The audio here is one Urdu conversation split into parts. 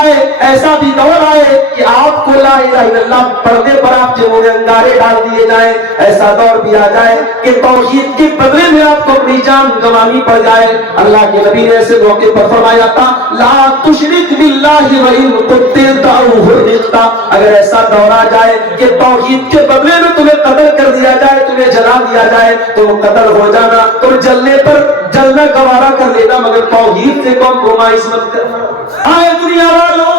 آئے, ایسا بھی دور آئے کہ آپ کو لا الہ الا اللہ پڑھنے پر آپ کے منہ میں انگارے ڈال دیے جائیں. ایسا دور بھی آ جائے کہ توحید کے بدلے میں آپ کو اپنی جان گنوانی پڑ جائے. اللہ کے نبی نے ایسے موقع پر فرمایا تھا لا تشرک باللہ وان قتلت او حرقت. اگر ایسا دور آ جائے کہ توحید کے بدلے میں تمہیں قتل کر دیا جائے, تمہیں جلا دیا جائے, تم قتل ہو جانا, تم جلنے پر جلنا گوارا کر لینا, مگر توحید سے کمپرومائز مت کرنا. آئے دنیا والوں,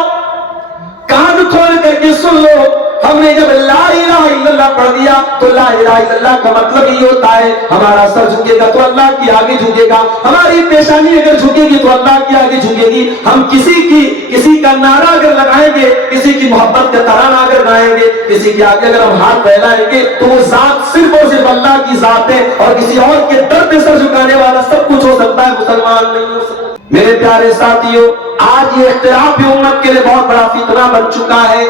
کان کھول کر کے سن لو, ہم نے جب لا الہ الا اللہ پڑھ دیا تو لا الہ الا اللہ کا مطلب یہ ہوتا ہے ہمارا سر جھکے گا تو اللہ کے آگے جھکے گا, ہماری پیشانی اگر جھکے گی تو اللہ کے آگے جھکے گی. ہم کسی کا نعرہ اگر لگائیں گے, کسی کی محبت کا ترانہ اگر گائیں گے, کسی کے آگے اگر ہم ہاتھ پھیلائیں گے تو وہ ذات صرف اور صرف اللہ کی ذات ہے, اور کسی اور کے در پہ سر جھکانے والا سب کچھ ہو سکتا ہے, مسلمان نہیں ہو سکتا. میرے پیارے ساتھیوں, آج یہ اختلاف بھی امت کے لیے بہت بڑا فتنہ بن چکا ہے.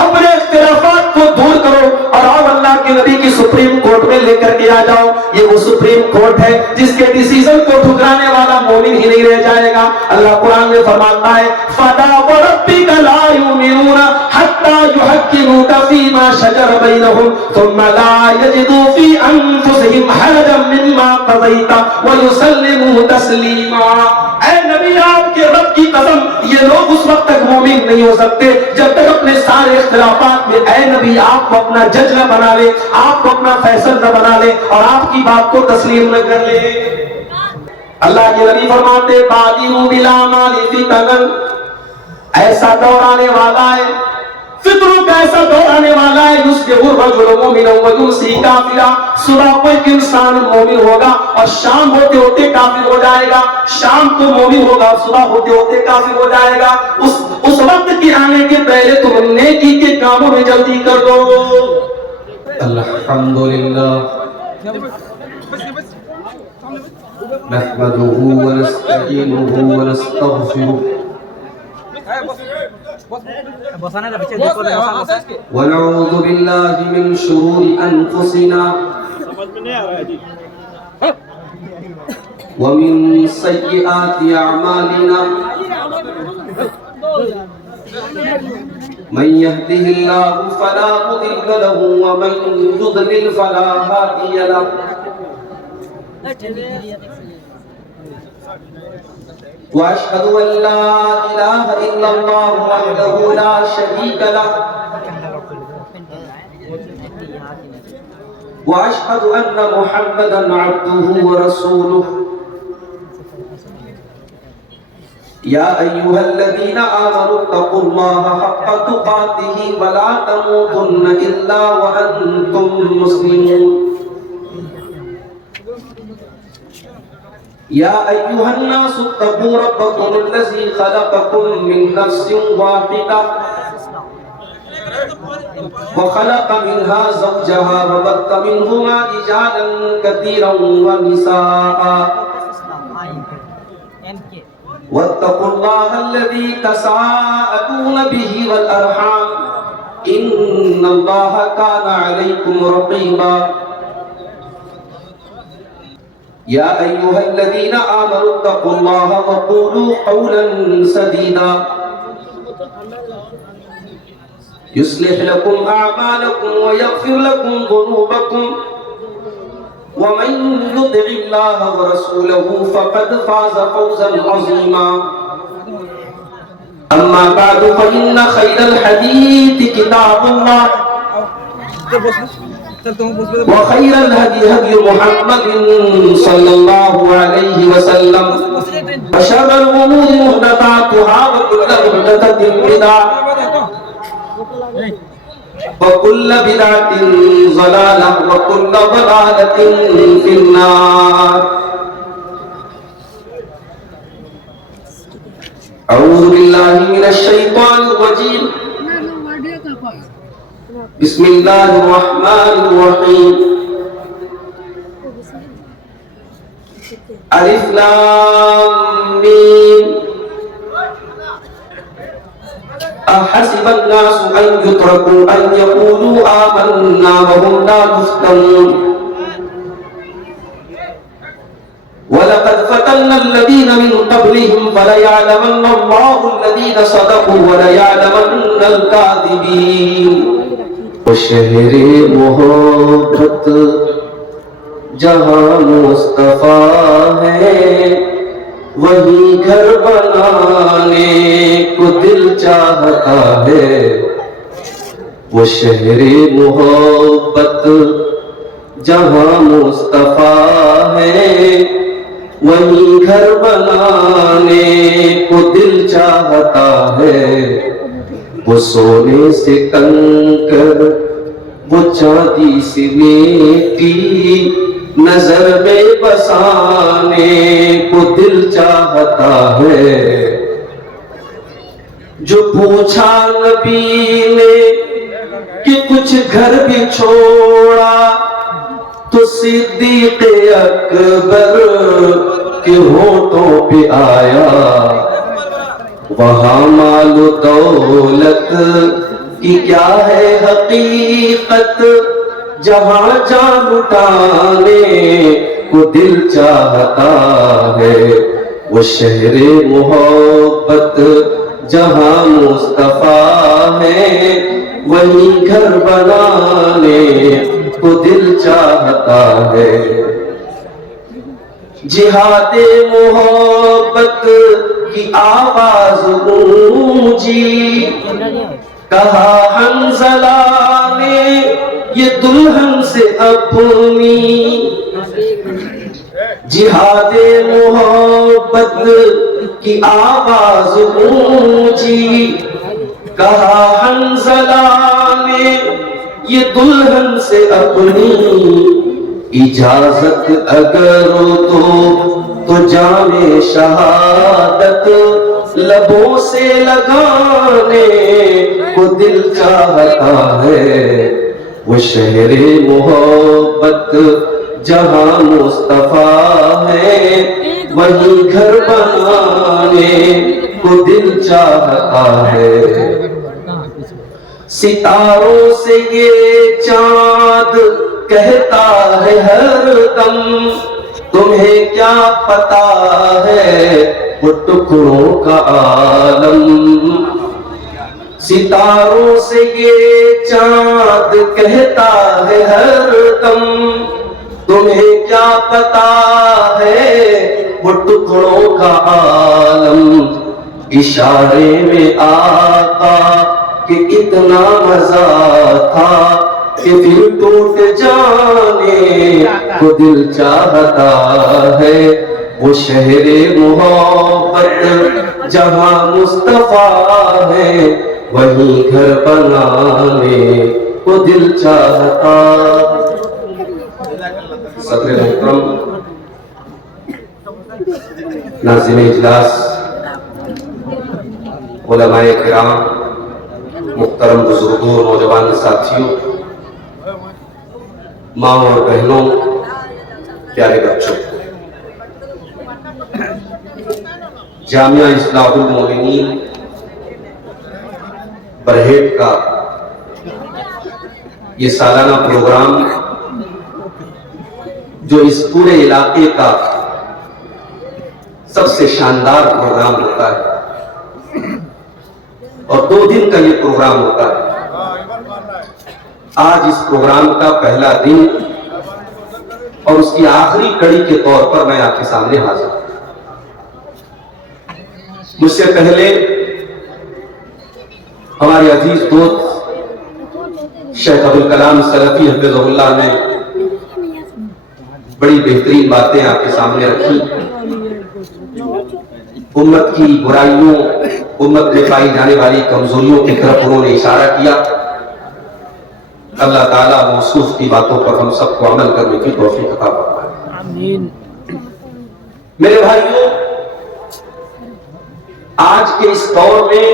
اپنے اختلافات کو دور کرو اور آؤ اللہ کے نبی کی سپریم کورٹ میں لے کر کے آ جاؤ. یہ وہ سپریم کورٹ ہے جس کے ڈیسیژن کو ٹھکرانے والا مومن ہی نہیں رہ جائے گا. اللہ قرآن میں فرماتا ہے فَلَا وَرَبِّكَ لَا يُؤْمِنُونَ حَتَّى يُحَكِّمُوكَ فِي مَا شَجَرَ بَيْنَهُمْ ثُمَّ لَا يَجِدُوا فِي أَنفُسِهِمْ حَرَجًا مِّمَّا قَضَيْتَ وَيُسَلِّمُوا تَسْلِيمًا. اے نبی, آپ کے رب کی قسم, یہ لوگ اس وقت تک مومن نہیں ہو سکتے جب تک اپنے سارے اختلافات میں اے نبی آپ کو اپنا جج نہ بنا لے, آپ کو اپنا فیصل نہ بنا لے, اور آپ کی بات کو تسلیم نہ کر لے. اللہ کے نبی فرماتے بادروا بالاعمال فتنا, ایسا دور آنے والا ہے, فطروں کا ایسا دور آنے والا ہے, یصبح الرجل مؤمنا ویمسی کافرا. صبح کو ایک انسان مومن ہوگا اور شام ہوتے ہوتے کافر ہو جائے گا, شام کو مومن ہوگا اور صبح ہوتے ہوتے کافر ہو جائے گا. اس وقت کے آنے کے پہلے تم نیکی کے کاموں میں جلدی کر دو. الحمدللہ نحمده ونستعینه ونستغفره ونعوذ بالله من شرور أنفسنا ومن سيئات أعمالنا, من يهده الله فلا مضل له ومن يضلل فلا هادي له. وأشهد أن لا إله إلا الله وحده لا شريك له, وأشهد أن محمدا عبده ورسوله. يا أيها الذين آمنوا اتقوا الله حق تقاته ولا تموتن إلا وأنتم مسلمون. يا أيها الناس اتقوا ربكم الذي خلقكم من نفس واحدة وخلق منها زوجها وبث منهما رجالا كثيرا ونساء, واتقوا الله الذي تساءلون به والأرحام إن الله كان عليكم رقيبا. يا أيها الذين آمنوا اتقوا الله وقولوا قولا سديدا يصلح لكم أعمالكم ويغفر لكم ذنوبكم, ومن يطع الله ورسوله فقد فاز فوزا عظيما. أما بعد فإن خير الحديث كتاب الله, وخير الهدي هدي محمد صلى الله عليه وسلم, وشر الأمور محدثاتها وكل محدثة بدعة وكل بدعة ضلالة وكل ضلالة في النار. أعوذ بالله من الشيطان الرجيم. بسم الله الرحمن الرحيم. ألف لام ميم. أحسب الناس أن يتركوا أن يقولوا آمنا وهم لا يفتنون وَلَقَدْ فَتَنَّا الَّذِينَ مِن قَبْلِهِمْ فَلَيَعْلَمَنَّ اللَّهُ الَّذِينَ صَدَقُوا وَلَيَعْلَمَنَّ الْكَاذِبِينَ۔ وہ شہر محبت جہاں مصطفیٰ ہے، وہی گھر بنانے کو دل چاہتا ہے۔ وہ شہر محبت جہاں مصطفیٰ ہے، وہی گھر بنانے کو دل چاہتا ہے۔ وہ سونے سے کنکر، وہ چاندی سے میٹی، نظر میں بسانے کو دل چاہتا ہے۔ جو پوچھا نبی نے کہ کچھ گھر بھی چھوڑا، تو صدیق اکبر کے ہونٹوں پہ آیا، وہاں مال و دولت کی کیا ہے حقیقت، جہاں جان لٹانے کو دل چاہتا ہے۔ وہ شہر محبت جہاں مصطفیٰ ہے، وہی گھر بنانے کو دل چاہتا ہے۔ جہاد محبت کی آواز گونجی، کہا حنظلہ نے یہ دلہن سے اپنی۔ جہاد محبت کی آواز گونجی، کہا حنظلہ نے یہ دلہن سے اپنی۔ اجازت اگر تو جام شہادت لبوں سے لگانے کو دل چاہتا ہے۔ وہ شہر محبت جہاں مصطفیٰ ہے، وہی گھر بنانے کو دل چاہتا ہے۔ ستاروں سے یہ چاند کہتا ہے ہر دم، تمہیں کیا پتا ہے وہ ٹکڑوں کا عالم۔ ستاروں سے یہ چاند کہتا ہے ہر دم، تمہیں کیا پتا ہے وہ ٹکڑوں کا عالم۔ اشارے میں آقا کہ اتنا مزہ تھا کہ پھر ٹوٹ جانے کو دل چاہتا ہے۔ وہ شہر محبت جہاں مصطفیٰ ہے، وہی گھر بنانے کو دل چاہتا۔ صدر محترم، ناظرین اجلاس، علماء کرام، محترم بزرگوں، نوجوان ساتھیوں، ماں اور بہنوں، پیارے بچوں، جامعہ اصلاح المومنین برہیٹ کا یہ سالانہ پروگرام جو اس پورے علاقے کا سب سے شاندار پروگرام ہوتا ہے، اور 2 دن کا یہ پروگرام ہوتا ہے۔ آج اس پروگرام کا پہلا دن اور اس کی آخری کڑی کے طور پر میں آپ کے سامنے حاضر ہوں۔ مجھ سے پہلے ہمارے عزیز دوست شیخ ابوالکلام سلفی حفظہ اللہ نے بڑی بہترین باتیں آپ کے سامنے رکھی۔ امت کی برائیوں، امت میں پائی جانے والی کمزوریوں کی طرف انہوں نے اشارہ کیا۔ اللہ تعالیٰ موصوف کی باتوں پر ہم سب کو عمل کرنے کی توفیق عطا فرمائے۔ آمین۔ میرے بھائیوں، آج کے اس دور میں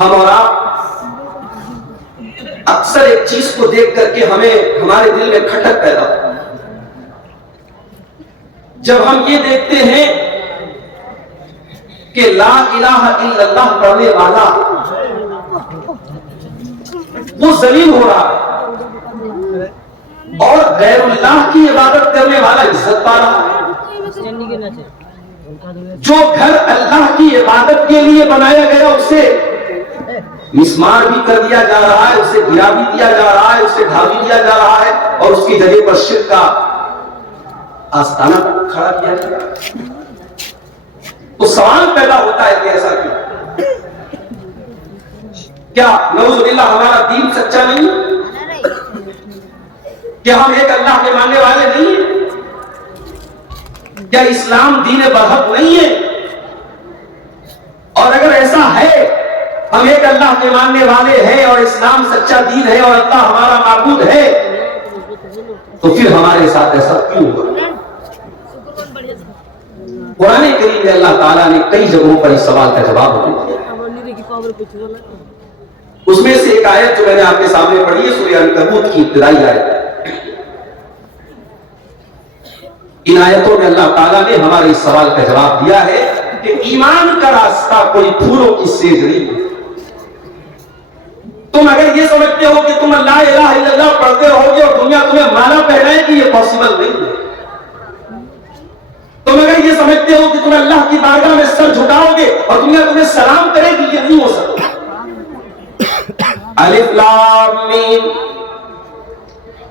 ہم اور آپ اکثر ایک چیز کو دیکھ کر کے ہمارے دل میں کھٹک پیدا ہوتا ہے۔ جب ہم یہ دیکھتے ہیں کہ لا الہ الا اللہ پڑھنے والا وہ ذلیل ہو رہا ہے، اور غیر اللہ کی عبادت کرنے والا عزت پا رہا ہے۔ جو گھر اللہ کی عبادت کے لیے بنایا گیا اسے مسمار بھی کر دیا جا رہا ہے، اسے گرا بھی دیا جا رہا ہے، اسے ڈھا بھی دیا جا رہا ہے، اور اس کی جگہ پر شرک کا آستانہ کھڑا کیا گیا۔ تو سوال پیدا ہوتا ہے کہ ایسا کیوں؟ کیا نعوذ باللہ ہمارا دین سچا نہیں؟ کیا ہم ایک اللہ کے ماننے والے نہیں ہیں؟ کیا اسلام دین برحق نہیں ہے؟ اور اگر ایسا ہے، ہم ایک اللہ کے ماننے والے ہیں اور اسلام سچا دین ہے اور اللہ ہمارا معبود ہے، تو پھر ہمارے ساتھ ایسا کیوں ہوا؟ قرآن کریم میں اللہ تعالیٰ نے کئی جگہوں پر اس سوال کا جواب دیا۔ اس میں سے ایک آیت جو میں نے آپ کے سامنے پڑھی ہے سورہ عنکبوت کی ابتدائی آیت۔ ان آیتوں میں اللہ تعالیٰ نے ہمارے اس سوال کا جواب دیا ہے کہ ایمان کا راستہ کوئی پھولوں کی سیج نہیں ہے۔ تم اگر یہ سمجھتے ہو کہ تم لا الہ الا اللہ پڑھتے رہو گے اور دنیا تمہیں مالا پہنائے گی، یہ پاسبل نہیں ہے۔ تم اگر یہ سمجھتے ہو کہ تم اللہ کی بارگاہ میں سر جھکاؤ گے اور دنیا تمہیں سلام کرے گی، یہ نہیں ہو سکتا۔ الف لام میم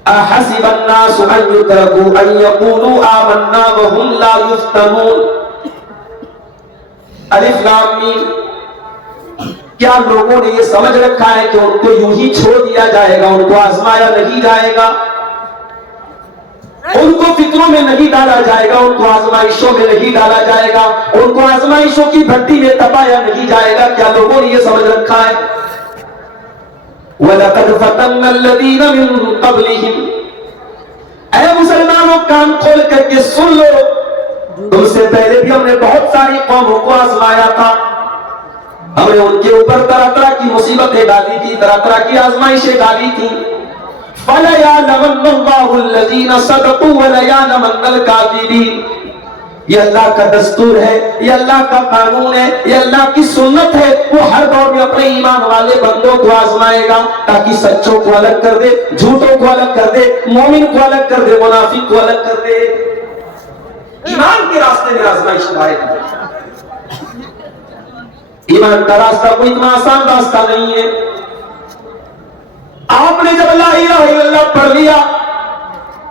احسب الناس ان يتركوا ان يقولوا آمنا وهم لا يفتنون۔ الف لام میم، کیا لوگوں نے یہ سمجھ رکھا ہے کہ ان کو یوں ہی چھوڑ دیا جائے گا، ان کو آزمایا نہیں جائے گا، ان کو فکروں میں نہیں ڈالا جائے گا، ان کو آزمائشوں میں نہیں ڈالا جائے گا، ان کو آزمائشوں کی بھٹی میں تپایا نہیں جائے گا؟ کیا لوگوں نے یہ سمجھ رکھا ہے؟ وَلَقَدْ فَتَنَّ الَّذِينَ مِن قَبْلِهِمْ، اے مسلمانوں کان کھول کر کے سن لو، تم سے پہلے بھی ہم نے بہت ساری قوموں کو آزمایا تھا، ہم نے ان کے اوپر طرح طرح کی مصیبتیں ڈالی تھی، طرح طرح کی آزمائشیں ڈالی تھی۔ فَلَيَعْلَمَنَّ اللَّهُ الَّذِينَ صَدَقُوا وَلَيَعْلَمَنَّ الْكَاذِبِينَ۔ یہ اللہ کا دستور ہے، یہ اللہ کا قانون ہے، یہ اللہ کی سنت ہے، وہ ہر دور میں اپنے ایمان والے بندوں کو آزمائے گا تاکہ سچوں کو الگ کر دے، جھوٹوں کو الگ کر دے، مومن کو الگ کر دے، منافق کو الگ کر دے۔ ایمان کے راستے میں آزمائش آئے گی۔ ایمان کا راستہ کوئی اتنا آسان راستہ نہیں ہے۔ آپ نے جب لا الہ الا اللہ پڑھ لیا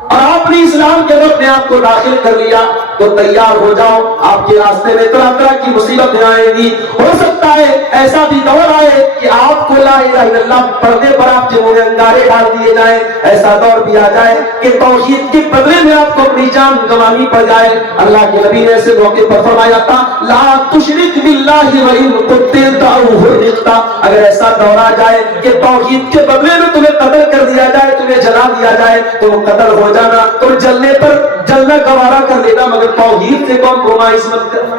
اور آپ نے اسلام کے اندر اپنے آپ کو داخل کر لیا تو تیار ہو جاؤ، آپ کے راستے میں طرح طرح کی مصیبتیں آئیں گی۔ ہو سکتا ہے ایسا بھی دور آئے کہ آپ کو لا الہ الا اللہ پڑھنے پر آپ کے منہ میں انگارے ڈال دیے جائیں، ایسا دور بھی آ جائے کہ توحید کے بدلے میں آپ کو اپنی جان گنوانی پڑ جائے۔ اللہ کے نبی نے ایسے موقع پر فرمایا تھا لا تشرک باللہ وان قتلت او حرقت، اگر ایسا دور آ جائے کہ توحید کے بدلے میں تمہیں قتل کر دیا جائے، تمہیں جلا دیا جائے، تم قتل ہو جانا، تم جلنے پر جلنا گوارا کر لینا، مگر توحید سے کمپرومائز مت کرنا۔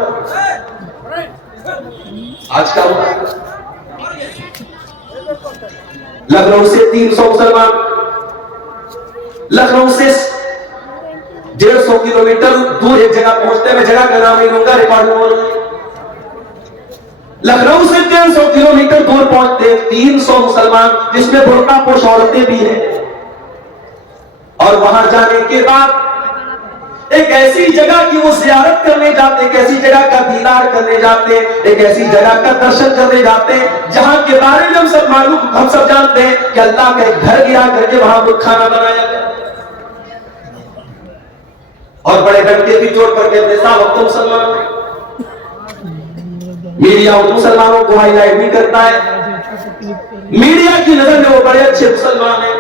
آج کا لکھنؤ سے 300 مسلمان، لکھنؤ سے 150 کلومیٹر دور ایک جگہ پہنچتے ہیں، میں جگہ کا نام نہیں لوں گا، ریکارڈنگ ہو رہی ہے۔ لکھنؤ سے 150 کلومیٹر دور پہنچتے ہیں 300 مسلمان، جس میں برقع پوش عورتیں بھی ہیں، اور وہاں جانے کے بعد ایک ایسی جگہ کی وہ زیارت کرنے جاتے، ایک ایسی جگہ کا دیدار کرنے جاتے، ایک ایسی جگہ کا درشن کرنے جاتے جہاں کے بارے میں ہم سب جانتے ہیں کہ اللہ کا ایک گھر گرا کر کے وہاں پر کھانا بنایا گیا، اور بڑے ڈنڈے بھی جوڑ کر کے صاحب اب تو مسلمان ہیں۔ میڈیا ان مسلمانوں کو ہائی لائٹ بھی کرتا ہے، میڈیا کی نظر میں وہ بڑے اچھے مسلمان ہیں۔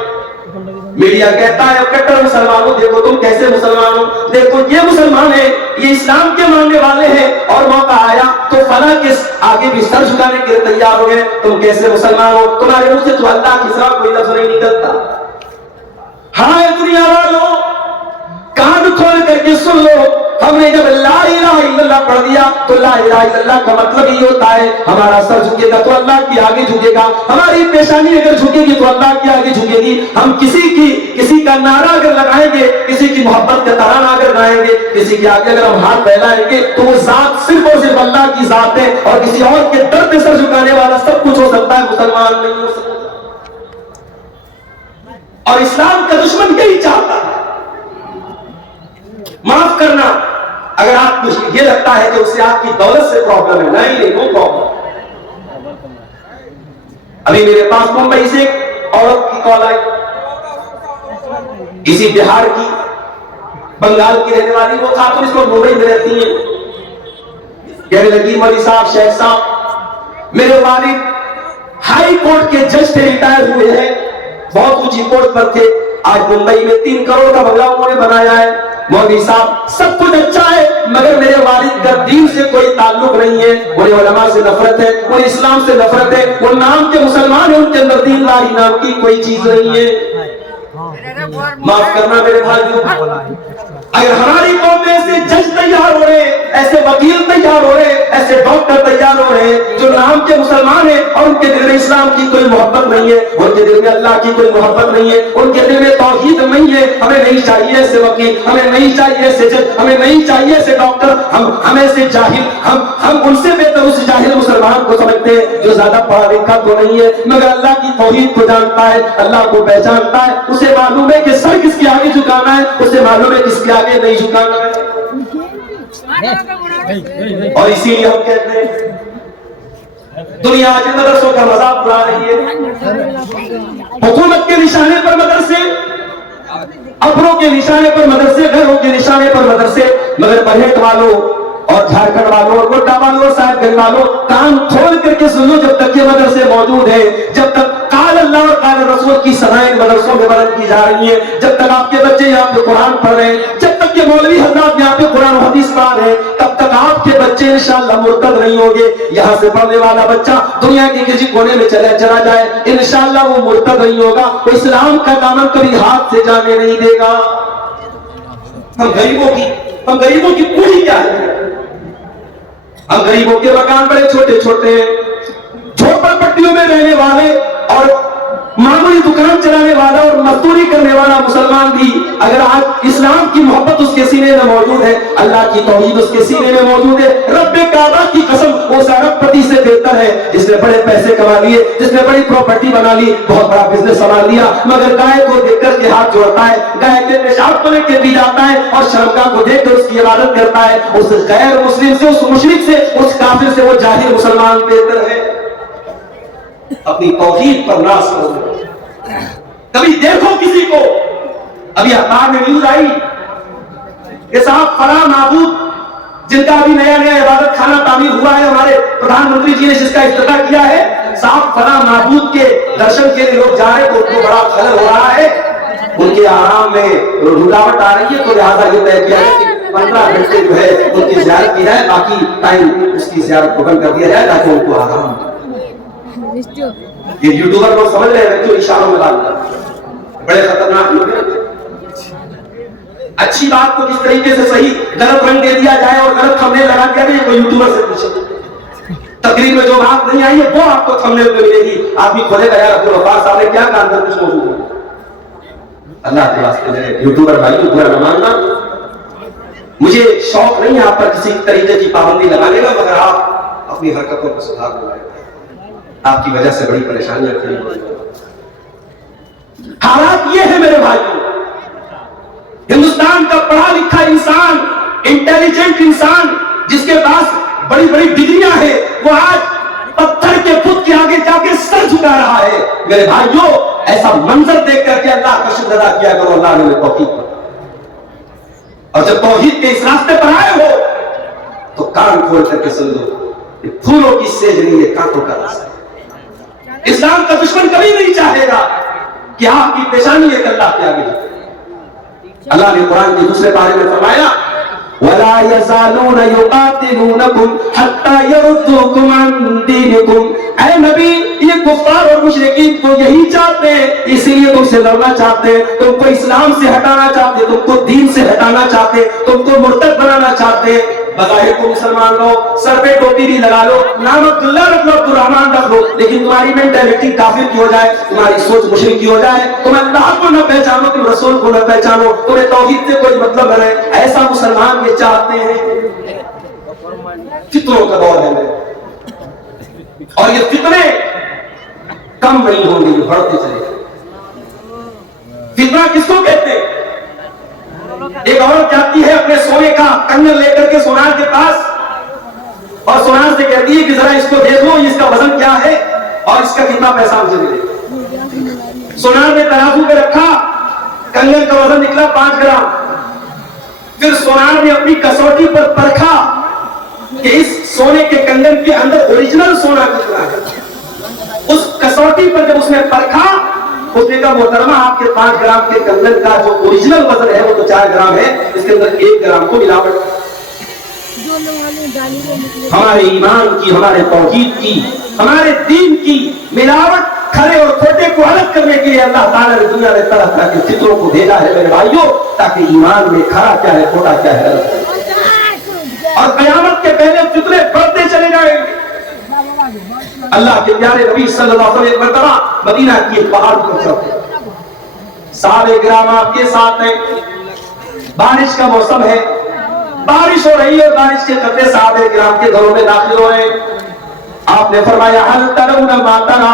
میڈیا کہتا ہے کٹر مسلمانوں دیکھو تم کیسے مسلمان ہو، دیکھو یہ مسلمان ہیں، یہ اسلام کے ماننے والے ہیں، اور موقع آیا تو فلاں کے آگے بھی سر جھکانے کے لیے تیار ہو گئے، تم کیسے مسلمان ہو، تمہارے منہ سے تو اللہ کے سوا کوئی لفظ نہیں نکلتا۔ ہاں دنیا والوں کان کھول کر کے سن لو، ہم نے جب لا الہ الا اللہ پڑھ دیا تو لا الہ الا اللہ کا مطلب یہ ہوتا ہے ہمارا سر جھکے گا تو اللہ کے آگے جھکے گا، ہماری پیشانی اگر جھکے گی تو اللہ کے آگے جھکے گی، ہم کسی کا نعرہ اگر لگائیں گے، کسی کی محبت کا ترانہ اگر گائیں گے، کسی کے آگے اگر ہم ہاتھ پھیلائیں گے تو وہ ذات صرف اور صرف اللہ کی ذات ہے، اور کسی اور کے در پہ سر جھکانے والا سب کچھ ہو سکتا ہے، مسلمان نہیں ہو سکتا۔ اور اسلام کا دشمن یہی چاہتا ہے. معاف کرنا اگر آپ کو یہ لگتا ہے کہ اس سے آپ کی دولت سے پرابلم ہے, نہیں, نو پرابلم. ابھی میرے پاس ممبئی سے ایک عورت کی کال آئی, اسی بہار کی, بنگال کی رہنے والی, وہ خاتون اس وقت ممبئی میں رہتی ہیں. کہنے لگی مولوی صاحب, شیخ صاحب, میرے والد ہائی کورٹ کے جج سے ریٹائر ہوئے ہیں, بہت اونچی پوسٹ پر تھے, آج ممبئی میں 3 کروڑ کا بنگلہ انہوں نے بنایا ہے. مولوی صاحب سب کچھ اچھا ہے, مگر میرے والد کا دین سے کوئی تعلق نہیں ہے, انہیں علماء سے نفرت ہے, انہیں اسلام سے نفرت ہے, وہ نام کے مسلمان ہیں, ان کے اندر دین داری نام کی کوئی چیز نہیں ہے. معاف کرنا میرے بھائیوں, اگر ہماری قوم میں ایسے جج تیار ہو رہے, ایسے وکیل تیار ہو رہے, ایسے ڈاکٹر تیار ہو رہے جو نام کے مسلمان ہیں اور ان کے دل میں اسلام کی کوئی محبت نہیں ہے, ان کے دل میں اللہ کی کوئی محبت نہیں ہے, ان کے دل میں توحید نہیں ہے, ہمیں نہیں چاہیے ایسے وکیل, ہمیں نہیں چاہیے ایسے جج, ہمیں نہیں چاہیے ایسے ڈاکٹر, ہمیں سے جاہل, ہم ان سے بہتر اس جاہل مسلمان کو سمجھتے ہیں جو زیادہ پڑھا لکھا تو نہیں ہے مگر اللہ کی توحید کو جانتا ہے, اللہ کو پہچانتا ہے, اسے معلوم ہے کہ سر کس کے آگے جھکانا ہے, اسے معلوم ہے کس کے آگے نہیں جھکانا ہے. اور اسی لیے ہم کہتے ہیں دنیا آج مدرسوں کا مذاق اڑا رہی ہے, حکومت کے نشانے پر مدرسے, اپنوں کے نشانے پر مدرسے, گھروں کے نشانے پر مدرسے, مگر پرہیٹ والوں اور جھارکھنڈ والوں اور گوڈا والوں اور صاحب گنج والوں کان کھول کر کے سنو, جب تک یہ مدرسے موجود ہیں, جب تک قال اللہ اور قال رسول کی سنائیں مدرسوں میں بلند کی جا رہی ہیں, جب تک آپ کے بچے یہاں پہ قرآن پڑھ رہے ہیں, جب تک یہ مولوی حضرات یہاں پہ قرآن و حدیث پڑھ رہے ہیں, تب تک آپ کے بچے انشاءاللہ مرتد نہیں ہوں گے. یہاں سے پڑھنے والا بچہ دنیا کے کسی کونے میں چلا جائے, انشاءاللہ وہ مرتد نہیں ہوگا, وہ اسلام کا دامن کبھی ہاتھ سے جانے نہیں دے گا. ہم غریبوں کی پوری کیا ہے, ہم غریبوں کے مکان بڑے چھوٹے چھوٹے ہیں, جھوپڑ پٹیوں میں رہنے والے اور معمولی دکان چلانے والا اور مزدوری کرنے والا مسلمان بھی اگر آج اسلام کی محبت اس کے سینے میں موجود ہے, اللہ کی توحید اس کے سینے میں موجود ہے, رب کعبہ کی قسم وہ ارب پتی سے بہتر ہے جس نے بڑے پیسے کما لیے, جس نے بڑی پراپرٹی بنا لی, بہت بڑا بزنس سنبھال لیا, مگر گائے کو دیکھ کر کے ہاتھ جوڑتا ہے, گائے کے پیشاب کو لے کے پی جاتا ہے, اور شرمگاہ کو دیکھ کر اس کی عبادت کرتا ہے. اس غیر مسلم سے, اس مشرک سے, اس کافر سے وہ جاہل مسلمان بہتر ہے. اپنی توحید پر ناز کرو. کبھی دیکھو کسی کو, ابھی اخبار میں نیوز آئی کہ صاحب فلاں معبود جن کا ابھی نیا عبادت خانہ تعمیر ہوا ہے, ہمارے پردھان منتری جی نے جس کا افتتاح کیا ہے, صاحب فلاں معبود کے درشن کے لیے لوگ جا رہے تو ان کو بڑا خلل ہو رہا ہے, ان کے آرام میں رکاوٹ آ رہی ہے, تو لہٰذا یہ طے کیا ہے کہ 15 گھنٹے جو ہے ان کی زیارت کی جائے, باقی ٹائم اس کی زیارت کو بند کر دیا جائے تاکہ ان کو آرام. یہ یوٹیوبر لوگ سمجھ رہے ہیں جو اشاروں میں ڈالتا, بڑے خطرناک لوگ ہیں. اچھی بات کو کس طریقے سے صحیح غلط رنگ دے دیا جائے اور غلط تھمبنیل لگا دیا جائے, کوئی یوٹیوبر سے پوچھے. تقریر میں جو بات نہیں آئی ہے وہ آپ کو تھمبنیل پہ ملے گی, آدمی کھولے گا یار عبد الغفار صاحب نے کیا کہا, اندر کچھ موجود ہے. اللہ کے واسطے میرے یوٹیوبر بھائیوں برا نہ ماننا, مجھے شوق نہیں ہے آپ پر کسی طریقے کی پابندی لگانے کا, مگر آپ اپنی حرکتوں کو سدھار لائیں, آپ کی وجہ سے بڑی پریشانیاں کھڑی ہوئی. حالات یہ ہے میرے بھائیوں, ہندوستان کا پڑھا لکھا انسان, انٹیلیجنٹ انسان جس کے پاس بڑی بڑی ڈگریاں ہیں, وہ آج پتھر کے بت کے آگے جا کے سر جھکا رہا ہے. میرے بھائیوں ایسا منظر دیکھ کر کے اللہ کا شکر ادا کیا کرو, اللہ نے توفیق دی. اور جب توحید کے اس راستے پر آئے ہو تو کان کھول کر کے سن لو, یہ پھولوں کی سیج نہیں ہے, کانٹوں کا راستہ. اسلام کا دشمن کبھی نہیں چاہے گا کہ آپ کی پیشانی ایک اللہ کے آگے جھکے. اللہ نے قرآن کے دوسرے پارے میں فرمایا وَلَا يَزَالُونَ يُقَاتِلُونَكُمْ حَتَّى يَرُدُّوكُمْ عَنْ دِينِكُمْ. اے نبی یہ کفار اور مشرکین تو یہی چاہتے ہیں, اسی لیے تم سے لڑنا چاہتے ہیں, تم کو اسلام سے ہٹانا چاہتے, تم کو دین سے ہٹانا چاہتے, تم کو مرتد بنانا چاہتے. بظاہر کو مسلمان لو, سر پہ ٹوپی بھی لگا لو, نام عبداللہ رکھ لو, عبدالرحمان رکھ لو, لیکن تمہاری مینٹیلٹی کافر کی ہو جائے, تمہاری سوچ مشرک کی ہو جائے, تم اللہ کو نہ پہچانو, تم رسول کو نہ پہچانو, تمہیں توحید سے کوئی مطلب نہ رہے, ایسا مسلمان یہ چاہتے ہیں. فتنوں کا دور ہے اور یہ فتنے کم نہیں ہوں گے, یہ بڑھتے چلے. فطنہ کس کو کہتے ہیں؟ ایک عورت جاتی ہے اپنے سونے کا کنگن لے کر کے سونار کے پاس اور سونار سے کہتی ہے کہ ذرا اس کو دیکھ لو اس کا وزن کیا ہے اور اس کا کتنا پیسہ مجھے ملے. سونار نے ترازو پہ رکھا, کنگن کا وزن نکلا 5 گرام. پھر سونار نے اپنی کسوٹی پر پرکھا کہ اس سونے کے کنگن کے اندر اوریجنل سونا کتنا ہے. اس کسوٹی پر جب اس نے پرکھا, اس نے کہا محترمہ آپ کے 5 گرام کے کنگن کا جو اوریجنل وزن ہے وہ تو 4 گرام ہے, اس کے اندر 1 گرام کو ملاوٹ. ہمارے ایمان کی, ہمارے توحید کی, ہمارے دین کی ملاوٹ, کھرے اور کھوٹے کو الگ کرنے کے لیے اللہ تعالیٰ نے دنیا میں طرح طرح کے فطروں کو بھیجا ہے میرے بھائیوں, تاکہ ایمان میں کھرا کیا ہے کھوٹا کیا ہے اور قیامت کے پہلے فطرے بڑھتے چلے جائیں گے. اللہ کے پیارے نبی صلی اللہ علیہ وسلم ایک مرتبہ مدینہ کی ایک پہاڑ پر چڑھتے, صحابہ کرام آپ کے ساتھ ہیں, بارش کا موسم ہے, بارش ہو رہی ہے اور بارش کے قطرے صحابہ کرام کے گھروں میں داخل ہو رہے ہیں. آپ نے فرمایا حل ترون ما ترى,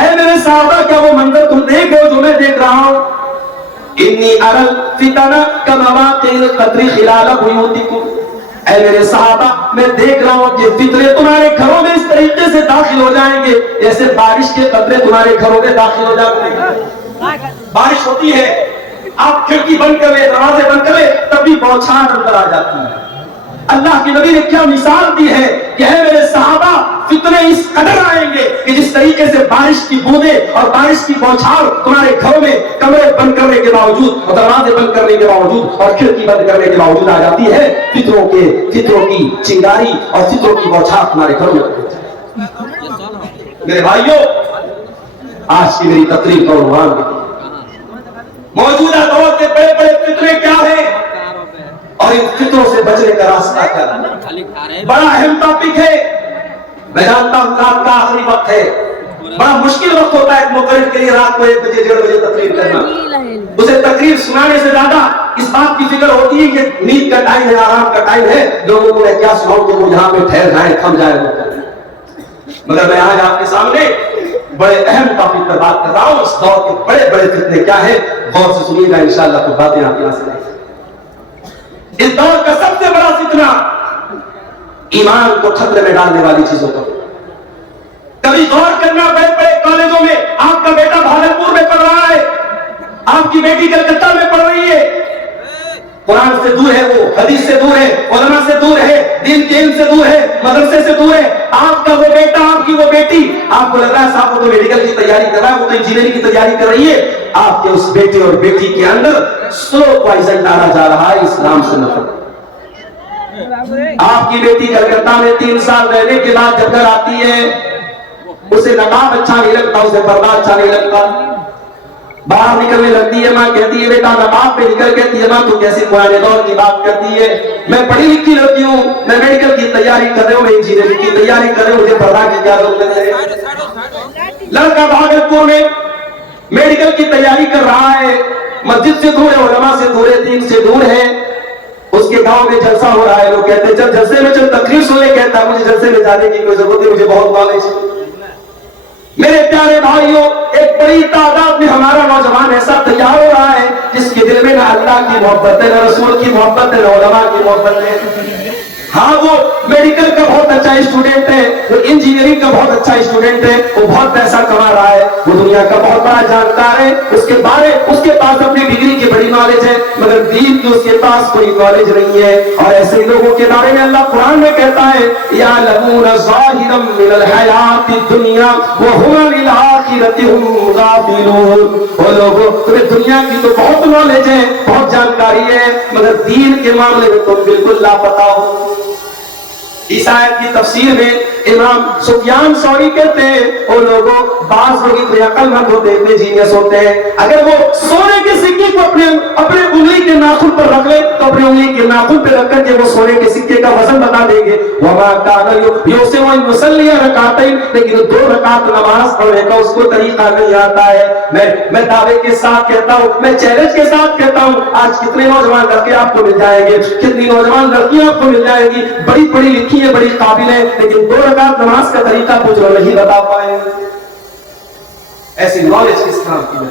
اے میرے صحابہ کیا وہ منظر تم دیکھ رہے ہو جو میں دیکھ رہا ہوں؟ انی ارى الفتن كمواقع القطر خلال بيوتكم, اے میرے صحابہ میں دیکھ رہا ہوں کہ فطرے تمہارے گھروں میں اس طریقے سے داخل ہو جائیں گے جیسے بارش کے قطرے تمہارے گھروں میں داخل ہو جاتے ہیں. بارش ہوتی ہے, آپ کھڑکی بند کر لے, دروازے بند کر لے, تب بھی بوچھار اندر آ جاتی ہے. اللہ کے نبی نے کیا مثال دی ہے کہ اے میرے صحابہ فتنے اس قدر آئیں گے کہ جس طریقے سے بارش کی بوندیں اور بارش کی بوچھار تمہارے گھروں میں کمرے بند کرنے کے باوجود اور دروازے بند کرنے کے باوجود اور کھڑکی بند کرنے کے باوجود آ جاتی ہے. فطروں کی چنگاری اور فطروں کی بوچھار تمہارے گھروں میں. میرے بھائیوں, آج کی میری تقریر کا عنوان موجودہ دور کے بڑے بڑے فطرے کیا ہیں اور ان فطروں سے بچنے کا راستہ کیا ہے. بڑا اہم ٹاپک ہے. میں جانتا ہوں رات کا آخری وقت ہے, بڑا مشکل وقت ہوتا ہے ایک مقرر کے لیے رات کو 1 بجے 1:30 بجے تقریر کرنا. اسے تقریر سنانے سے زیادہ اس بات کی فکر ہوتی ہے کہ نیند کا ٹائم ہے, آرام کا ٹائم ہے, لوگوں کو میں کیا سناؤں کہ وہ یہاں پہ ٹھہر جائیں, تھم جائیں. مگر میں آج آپ کے سامنے بڑے اہم ٹاپک پر بات کر رہا ہوں. اس دور کے بڑے بڑے فتنے کیا ہیں, غور سے سنیے گا انشاءاللہ تو باتیں آپ یہاں سے لیں. اس دور کا سب سے بڑا فتنہ ایمان کو خطرے میں ڈالنے والی چیزوں کا. کبھی غور کرنا, بڑے بڑے کالجوں میں آپ کا بیٹا بھاگلپور میں پڑھ رہا ہے, آپ کی بیٹی کلکتہ میں پڑھ رہی ہے, قرآن سے دور ہے, وہ حدیث سے دور ہے, علماء سے دور ہے, دین کے علم سے دور ہے, مدرسے سے دور ہے. آپ کا وہ بیٹا, آپ کی وہ بیٹی, آپ کو لگ رہا ہے صاحب وہ تو میڈیکل کی تیاری کر رہا ہے, وہ تو انجینئرنگ کی تیاری کر رہی ہے. آپ کے اس بیٹے اور بیٹی کے اندر سلو پوائزن ڈالا جا رہا ہے اسلام سے نفرت. آپ کی بیٹی کلکتہ میں 3 سال رہنے کے بعد جب گھر آتی ہے, اسے نقاب اچھا نہیں لگتا, اسے پردہ اچھا نہیں لگتا, باہر نکلنے لگتی ہے. ماں کہتی ہے بیٹا نقاب پہ نکل کے تیمہ تو کیسی پرانے دور کی بات کرتی ہے, میں پڑھی لکھی لڑکی ہوں, میں میڈیکل کی تیاری کر رہی ہوں, میں انجینئرنگ کی تیاری کر رہی ہوں, مجھے پردہ کی کیا ضرورت ہے. لڑکا بھاگلپور میں میڈیکل کی تیاری کر رہا ہے, مسجد سے دور ہے, علماء سے دور ہے, دین سے دور ہے. اس کے گاؤں میں جلسہ ہو رہا ہے, لوگ کہتے ہیں چل جلسے میں چل تقریر سننے, کہتا ہے مجھے جلسے میں جانے کی کوئی ضرورت نہیں, مجھے بہت نالج ہے. میرے پیارے بھائیوں, ایک بڑی تعداد میں ہمارا نوجوان ایسا تیار ہو رہا ہے جس کے دل میں نہ اللہ کی محبت ہے, نہ رسول کی محبت ہے, نہ علماء کی محبت ہے. ہاں وہ میڈیکل کا بہت اچھا اسٹوڈنٹ ہے, وہ انجینئرنگ کا بہت اچھا اسٹوڈنٹ ہے, وہ بہت پیسہ کما رہا ہے, وہ دنیا کا بہت بڑا جانکار ہے, اس کے پاس اپنی ڈگری کی بڑی نالج ہے, مگر دین کی اس کے پاس کوئی نالج نہیں ہے. اور ایسے لوگوں کے بارے میں اللہ قرآن میں کہتا ہے یعلمون ظاہرا من الحیات الدنیا وهم عن الآخرۃ هم غافلون. وہ لوگوں تمہیں دنیا کی تو بہت نالج ہے, بہت جانکاری ہے, مگر دین کے معاملے میں تم بالکل لاپتہ ہو. اس آیت کی تفسیر میں امام سفیان ثوری کہتے ہیں وہ لوگوں بعض لوگ اتنے عقل مند ہوتے ہیں, اتنے جینیس ہوتے ہیں, اگر وہ سونے کے سکے کو اپنے انگلی کے ناخن پر رکھ لے تو اپنے انگلی کے ناخن پہ رکھ کر کے وہ سونے کے سکے کا وزن بتا دیں گے. وما كان يوسف يصلي ركعتين, لیکن 2 رکعت نماز پڑھنے کا اس کو طریقہ نہیں آتا ہے. میں دعوے کے ساتھ کہتا ہوں, میں چیلنج کے ساتھ کہتا ہوں, آج کتنے نوجوان لڑکے آپ کو مل جائیں گے, کتنی نوجوان لڑکیاں آپ کو مل جائیں گی, بڑی پڑھی لکھی ہے, بڑی قابل ہے, لیکن 2 رکعت نماز کا طریقہ کچھ نہیں بتا پائے. ایسی نالج کس کام کی ہے؟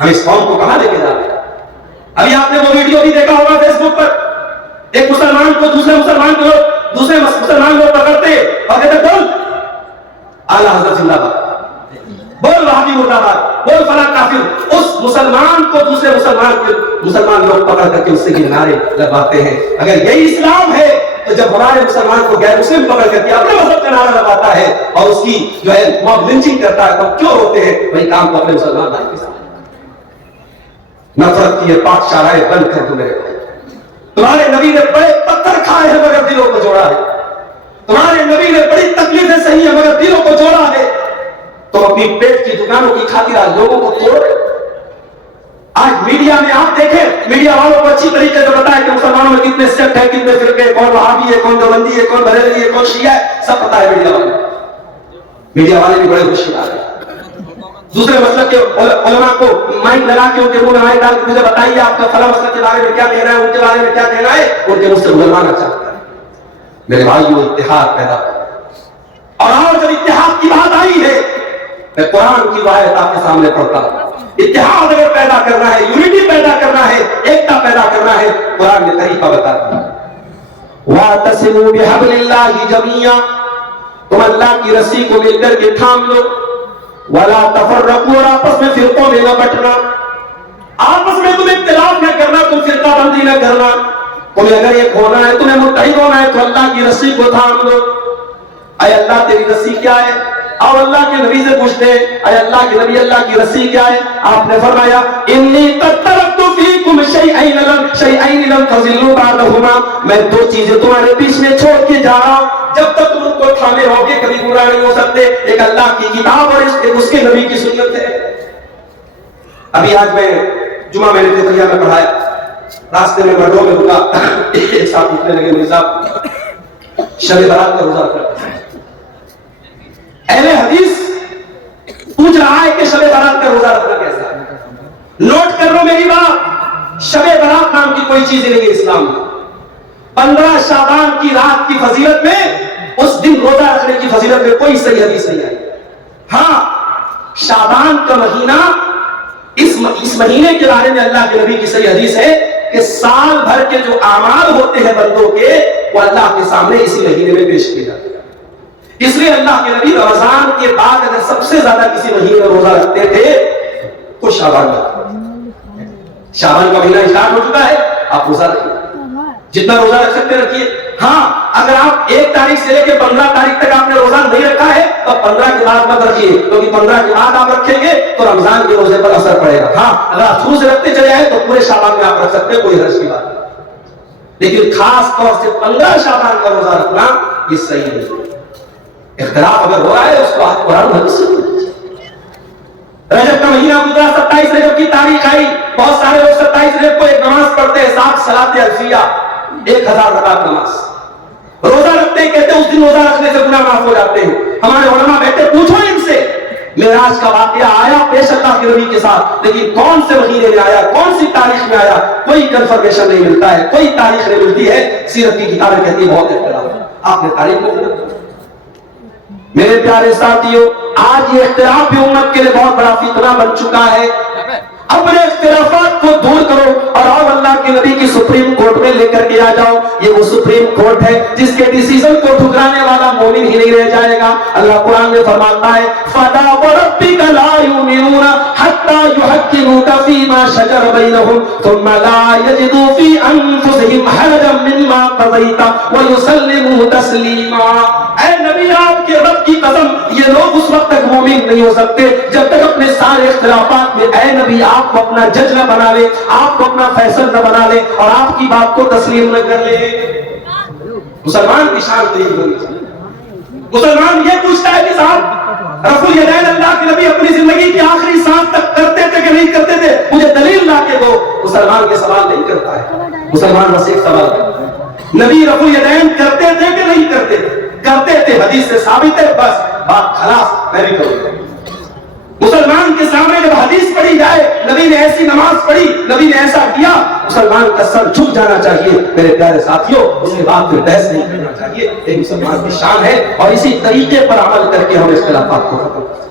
ہم اس قوم کو کہاں لے کے جا رہے ہیں؟ ابھی آپ نے وہ ویڈیو بھی دیکھا ہوگا فیس بک پر، ایک مسلمان کو دوسرے مسلمان لوگ پکڑتے اور کہتے بول اعلی حضرت زندہ باد، بول وہابی مرد آباد، بول فلاں کافر. اس مسلمان کو دوسرے مسلمان لوگ پکڑ کر کے اس سے نعرے لگواتے ہیں. اگر یہی اسلام ہے تو جب ہمارے مسلمان کو غیر مسلم پکڑ کر کے اپنے مذہب کا نعرہ لگاتا ہے اور اس کی جو ہے موب لنچنگ کرتا ہے تو کیوں ہوتے ہیں؟ وہی کام کو اپنے مسلمان بھائی کے ساتھ. نفرت کی یہ پاک شاہراہیں بند کر دو میرے بھائی. تمہارے نبی نے بڑے پتھر کھائے ہیں مگر دلوں کو جوڑا ہے. تمہارے نبی نے بڑی تکلیفیں سہی ہیں مگر دلوں کو جوڑا ہے. تم اپنی پیٹ کی دکانوں کی خاطر آج لوگوں کو توڑ رہے. آج میڈیا میں آپ دیکھیں، میڈیا والوں کو اچھی طریقے سے بتایا کہ مسلمانوں میں کتنے سیکٹ ہیں، کتنے فرقے، کون وہابی ہے، کون دیوبندی ہے، کون بریلوی ہے، کون شیعہ ہے، سب پتا ہے میڈیا والے. میڈیا والے بھی بڑے ہوشیار ہیں. دوسرے مسلک کے علماء کو مائک لگا کے ان کے منہ میں مائک ڈال کے مجھے بتائیے آپ کا فلاں مسلک کے بارے میں کیا کہنا ہے، ان کے بارے میں کیا کہنا ہے، ان کے مجھ سے بلوانا چاہتا ہے. میرے بھائیوں، اتحاد پیدا اور جب اتحاد کی بات آئی ہے میں قرآن کی آیت آپ کے سامنے پڑھتا ہوں. اتحاد اگر پیدا کرنا ہے، یونٹی پیدا کرنا ہے، ایکتا پیدا کرنا ہے، قرآن نے طریقہ بتایا. وَاعْتَصِمُوا بِحَبْلِ اللَّهِ جَمِيعًا، تم اللہ کی رسی کو مل کر کے تھام لو. وَلَا تَفَرَّقُوا، اور آپس میں فرقوں میں نہ بٹنا. آپس میں تم اختلاف نہ کرنا، تم فرقہ بندی نہ کرنا. تمہیں اگر ایک ہونا ہے، تمہیں متحد ہونا ہے تو اللہ کی رسی کو تھام لو. اے اللہ تیری رسی کیا ہے؟ اور اللہ کے نبی سے پوچھتے ہیں اے اللہ کے نبی اللہ کی رسی کیا ہے؟ آپ نے فرمایا انی قد ترکت فیکم شیئین لم تضلوا بعدہما، میں دو چیزیں تمہارے بیچ میں چھوڑ کے جا رہا ہوں، جب تک تم ان کو تھامے رہو گے کبھی گمراہ نہیں ہو سکتے. ایک اللہ کی کتاب اور اس کے نبی کی سنت ہے. ابھی آج میں جمعہ میں نے تقریہ میں پڑھایا، راستے میں مردوں میں رکا، ایک ساتھ پوچھنے لگے مولوی صاحب شب برات کا روزہ رکھا. اہل حدیث پوچھ رہا ہے کہ شب برات کا روزہ رکھنا کیسا ہے. نوٹ کر لو میری بات، شب برات نام کی کوئی چیز نہیں ہے اسلام میں. 15 شعبان کی رات کی فضیلت میں اس دن روزہ رکھنے کی فضیلت میں کوئی صحیح حدیث نہیں آئی. ہاں شعبان کا مہینہ، اس مہینے کے بارے میں اللہ کے نبی کی صحیح حدیث ہے کہ سال بھر کے جو اعمال ہوتے ہیں بندوں کے وہ اللہ کے سامنے اسی مہینے میں پیش کیے جاتے ہیں. اس لیے اللہ کے نبی رمضان کے بعد اگر سب سے زیادہ کسی مہینے میں روزہ رکھتے تھے تو شعبان کا مہینہ اسٹارٹ ہو چکا ہے، آپ روزہ رکھیے، جتنا روزہ رکھ سکتے رکھیے. ہاں اگر آپ 1 تاریخ سے لے کے 15 تاریخ تک آپ نے روزہ نہیں رکھا ہے تو 15 کے بعد مت رکھیے، کیونکہ 15 کے بعد آپ رکھیں گے تو رمضان کے روزے پر اثر پڑے گا. ہاں اگر آپ شروع سے رکھتے چلے آئے تو پورے شعبان میں آپ رکھ سکتے ہیں، کوئی حرج کی بات نہیں. لیکن خاص طور سے 15 شعبان کا روزہ رکھنا یہ صحیح نہیں. اختلاف اگر ہو رہا ہے اس کو آپ قرآن حدیث سے رجب کا مہینہ گزرا، 27 رجب کی تاریخ آئی، بہت سارے لوگ 27 رجب کو ایک نماز پڑھتے ہیں، 7 صلاۃ الفیہ، 1000 رکعت نماز. روزہ رکھتے ہیں، کہتے ہیں اس دن روزہ رکھنے سے گناہ معاف ہو جاتے ہیں. ہمارے علماء بیٹھے پوچھو ان سے، معراج کا واقعہ آیا پیش اللہ کے نبی کے ساتھ، لیکن کون سے مہینے میں آیا، کون سی تاریخ میں آیا، کوئی کنفرمیشن نہیں ملتا ہے، کوئی تاریخ نہیں ملتی ہے. سیرت کی کتابیں کہتی ہیں بہت اختلاف ہے. آپ نے تاریخ میں میرے پیارے ساتھیوں، آج یہ اختلاف بھی امت کے لیے بہت بڑا فتنہ بن چکا ہے. اپنے اختلافات کو دور کرو اور آؤ اللہ کے نبی کی سپریم کورٹ میں لے کر کے آ جاؤ. یہ وہ سپریم کورٹ ہے جس کے ڈیسیژن کو ٹھکرانے والا مومن ہی نہیں رہ جائے گا. اللہ قرآن میں فرماتا ہے فَلَا وَرَبِّكَ لَا يُؤْمِنُونَ حَتَّى يُحَكِّمُوكَ فِي مَا شَجَرَ بَيْنَهُمْ ثُمَّ لَا يَجِدُوا فِي أَنفُسِهِمْ حَرَجًا مِّمَّا قَضَيْتَ وَيُسَلِّمُوا تَسْلِيمًا. اے نبی آپ کے رب کی قسم یہ لوگ اس وقت تک مومن نہیں ہو سکتے جب تک اپنے سارے اختلافات میں اے نبی آپ کو اپنا جج نہ بنا لے، آپ کو اپنا فیصل نہ بنا لے اور آپ کی بات کو تسلیم نہ کر لے. مسلمان کی شان نہیں ہوگی. مسلمان یہ پوچھتا ہے کہ صاحب رفع الیدین اللہ کے نبی اپنی زندگی کی آخری سانس تک کرتے تھے کہ نہیں کرتے تھے، مجھے دلیل لا کے دو. مسلمان یہ سوال نہیں کرتا ہے. مسلمان بس ایک سوال کرتا ہے نبی رفع الیدین کرتے تھے کہ نہیں کرتے تھے؟ کرتے تھے، حدیث سے ثابت ہے، بس بات خلاص، میں بھی کروں. مسلمان کے سامنے جب حدیث پڑھی جائے نبی نے ایسی نماز پڑھی، نبی نے ایسا کیا، مسلمان کا سر جھک جانا چاہیے. میرے پیارے ساتھیوں اس کے بعد پھر بحث نہیں کرنا چاہیے. ایک مسلمان کی شان ہے اور اسی طریقے پر عمل کر کے ہم اختلافات کو ختم کرتے ہیں.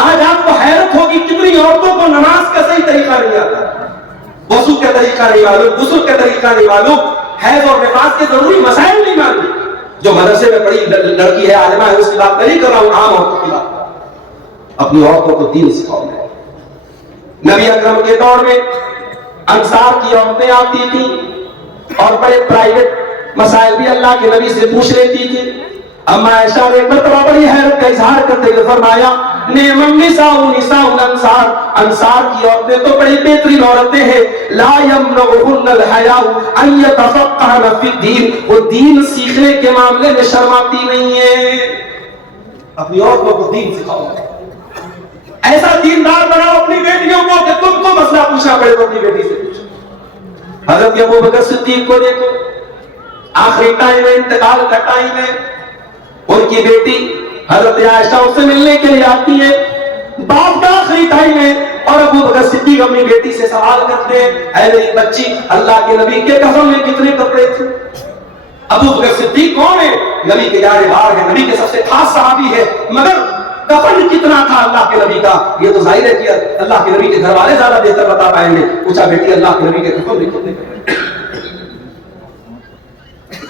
آج آپ کو حیرت ہوگی کتنی عورتوں کو نماز کا صحیح طریقہ نہیں آتا، وضو کا طریقہ نہیں معلوم، غسل کا طریقہ نہیں معلوم، حیض اور نفاس کے ضروری مسائل نہیں معلوم. جو مدرسے میں پڑھی لڑکی ہے، عالمہ ہے، اس کی بات نہیں کر رہا ہوں، عام عورتوں کی بات. اپنی عورتوں کو دین سکھاؤ. نبی اکرم کے دور میں انصار کی عورتیں آتی تھیں اور بڑے پرائیویٹ مسائل بھی اللہ کے نبی سے پوچھ لیتی تھی. اما عائشہ نے ایک مرتبہ بڑی حیرت کا اظہار کرتے ہوئے فرمایا، نعم النساء نساء الانصار، انصار کی عورتیں تو بڑی بہترین عورتیں ہیں، لا یمنعهن الحیاء ان یتفقهن فی الدین، وہ دین سیکھنے کے معاملے میں شرماتی نہیں ہیں. اپنی عورتوں کو دین سکھاؤ، ایسا دیندار بناؤ اپنی بیٹیوں کو کہ تم کو مسئلہ پوچھنا پڑے تو اپنی بیٹی سے پوچھو. حضرت ابوبکر صدیق کو دیکھو، آخری ٹائم میں، انتقال کا ٹائم ہے، ان کی بیٹی حضرت عائشہ اس سے ملنے کے لیے آتی ہے، باپ کا آخری ٹائم ہے، اور ابوبکر صدیق اپنی بیٹی سے سوال کرتے ہیں، اے میری بچی، اللہ کے نبی کے کفن میں کتنے کپڑے تھے؟ ابوبکر صدیق کون ہے؟ نبی کے جانے بار ہے، نبی کے سب سے خاص صحابی ہے، مگر کفن کتنا تھا اللہ کے نبی کا؟ یہ تو ظاہر ہے کہ اللہ کے نبی کے گھر والے زیادہ بہتر بتا پائیں گے. پوچھا، بیٹی اللہ کے نبی کے کفن میں کتنے کپڑے؟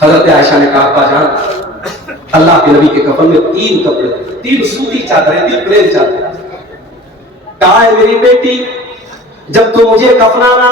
حضرت عائشہ نے کہا، ابا جان، اللہ کے نبی کے کفن میں 3 کپڑے، 3 سوتی چادریں، 3 پلین چادریں. کہا ہے میری بیٹی، جب تو مجھے کفنانا،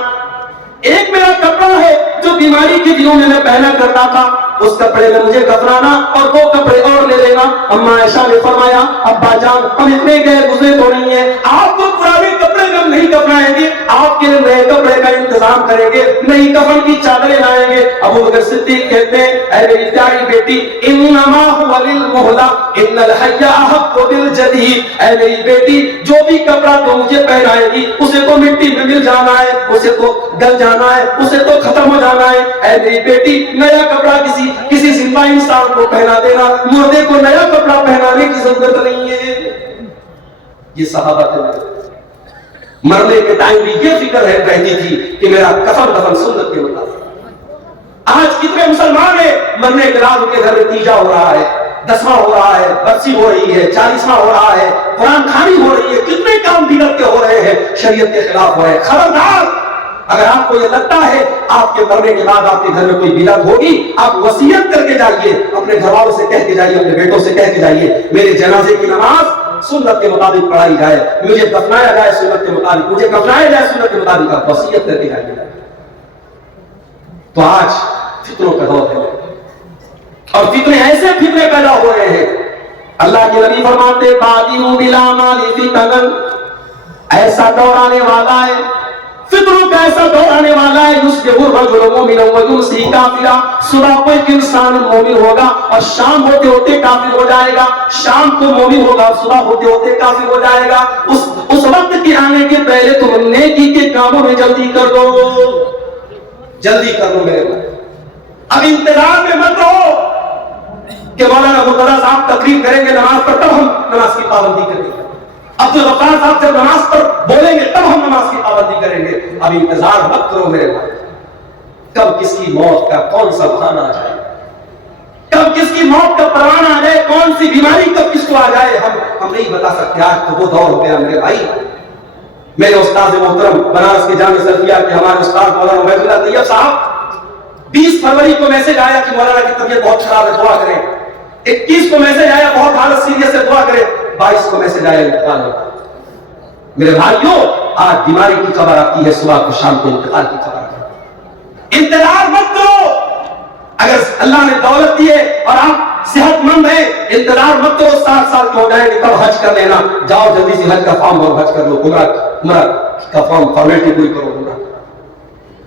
ایک میرا کپڑا ہے جو بیماری کے دنوں میں پہنا کرتا تھا، اس کپڑے میں مجھے کفنانا اور 2 کپڑے اور لے لینا. اما عائشہ نے فرمایا، ابا جان، ہم اتنے گئے گزرے تو نہیں ہیں، آپ کو پرانے کپڑے میں ہم نہیں کفنائیں گے، آپ کے لیے نئے کپڑے کا انتظام کریں گے، نئی کفن کی چادریں لائیں گے. ابوبکر صدیق کہتے ہیں، اے میری پیاری بیٹی، انما هو للمہلہ ان الحی احق بالجدید. اے میری بیٹی، جو بھی کپڑا تو مجھے پہنائے گی اسے تو مٹی میں مل جانا ہے، اسے تو گل جانا ہے، اسے تو ختم ہو جانا ہے. اے میری بیٹی، نیا کپڑا کسی زندہ انسان کو پہنا دینا، مردے کو نیا کپڑا پہنانے کی ضرورت نہیں ہے. یہ صحابہ تھے، مرنے کے ٹائم بھی یہ فکر رہتی تھی کہ میرا کفن دفن سنت کے مطابق. آج کتنے مسلمان ہیں، مرنے کے بعد ان کے گھر میں تیجا ہو رہا ہے، 10واں ہو رہا ہے، برسی ہو رہی ہے، 40واں ہو رہا ہے، قرآن خوانی ہو رہی ہے، کتنے کام بدعت کے ہو رہے ہیں، شریعت کے خلاف ہو رہے ہیں. خبردار، اگر آپ کو یہ لگتا ہے آپ کے مرنے کے بعد آپ کے گھر میں کوئی بدعت ہوگی، آپ وصیت کر کے جائیے، اپنے گھر والوں سے کہہ کے جائیے، اپنے بیٹوں سے کہہ کے جائیے، میرے جنازے کی نماز سنت کے مطابق پڑھائی جائے، مجھے دفنایا جائے سنت کے مطابق، مجھے کفنایا جائے سنت کے مطابق. آپ وصیت کر کے جائیے. تو آج فتنوں کا دور ہے اور فتنے ایسے فتنے پیدا ہو رہے ہیں. اللہ کے نبی فرماتے، بادئوا بالاعمال فتنا، ایسا دور آنے والا ہے، فطروں کا ایسا دور آنے والا ہے، یصبح الرجل مؤمنا ویمسی کافرا. صبح کو ایک انسان مومن ہوگا اور شام ہوتے ہوتے کافر ہو جائے گا، شام کو مومن ہوگا اور صبح ہوتے ہوتے کافر ہو جائے گا. اس وقت کے آنے کے پہلے تم نیکی کے کاموں میں جلدی کر دو، جلدی کر دو میرے بھائی. اب انتظار میں مت رہو کہ مولانا مرتضیٰ صاحب تقریر کریں گے نماز پر تب ہم نماز کی پابندی کریں گے، عبدالغفار صاحب جب نماز پر بولیں گے تب ہم نماز کی پابندی کریں گے. اب انتظار مت کرو میرے بھائی، کب کس کی موت کا کون سا بہانہ آ جائے، کب کس کی موت کا پروانہ آ جائے، کون سی بیماری کب کس کو آ جائے، ہم نہیں بتا سکتے. آج تو وہ دور ہو گیا میرے بھائی. میرے استاد محترم بنارس کے جامعہ سلفیہ کے ہمارے استاد مولانا عبید اللہ طیب صاحب، 20 فروری کو میسج آیا کہ مولانا کی طبیعت بہت خراب ہے، دعا کریں. 21 کو میسج آیا بہت حالت سیریس ہے، دعا کریں. 22 کو میسج آیا انتقال ہو. میرے بھائیوں، آج بیماری کی خبر آتی ہے، صبح کو شام کو انتقال کی خبر آتی ہے. انتظار مت کرو. اگر اللہ نے دولت دی ہے اور آپ صحت مند ہیں، انتظار مت کرو 60 سال کے ہو جائیں گے تب حج کر لینا. جاؤ جلدی سے حج کا فارم اور حج کر لو، عمرہ کا فارم فارمیلٹی پوری کرو.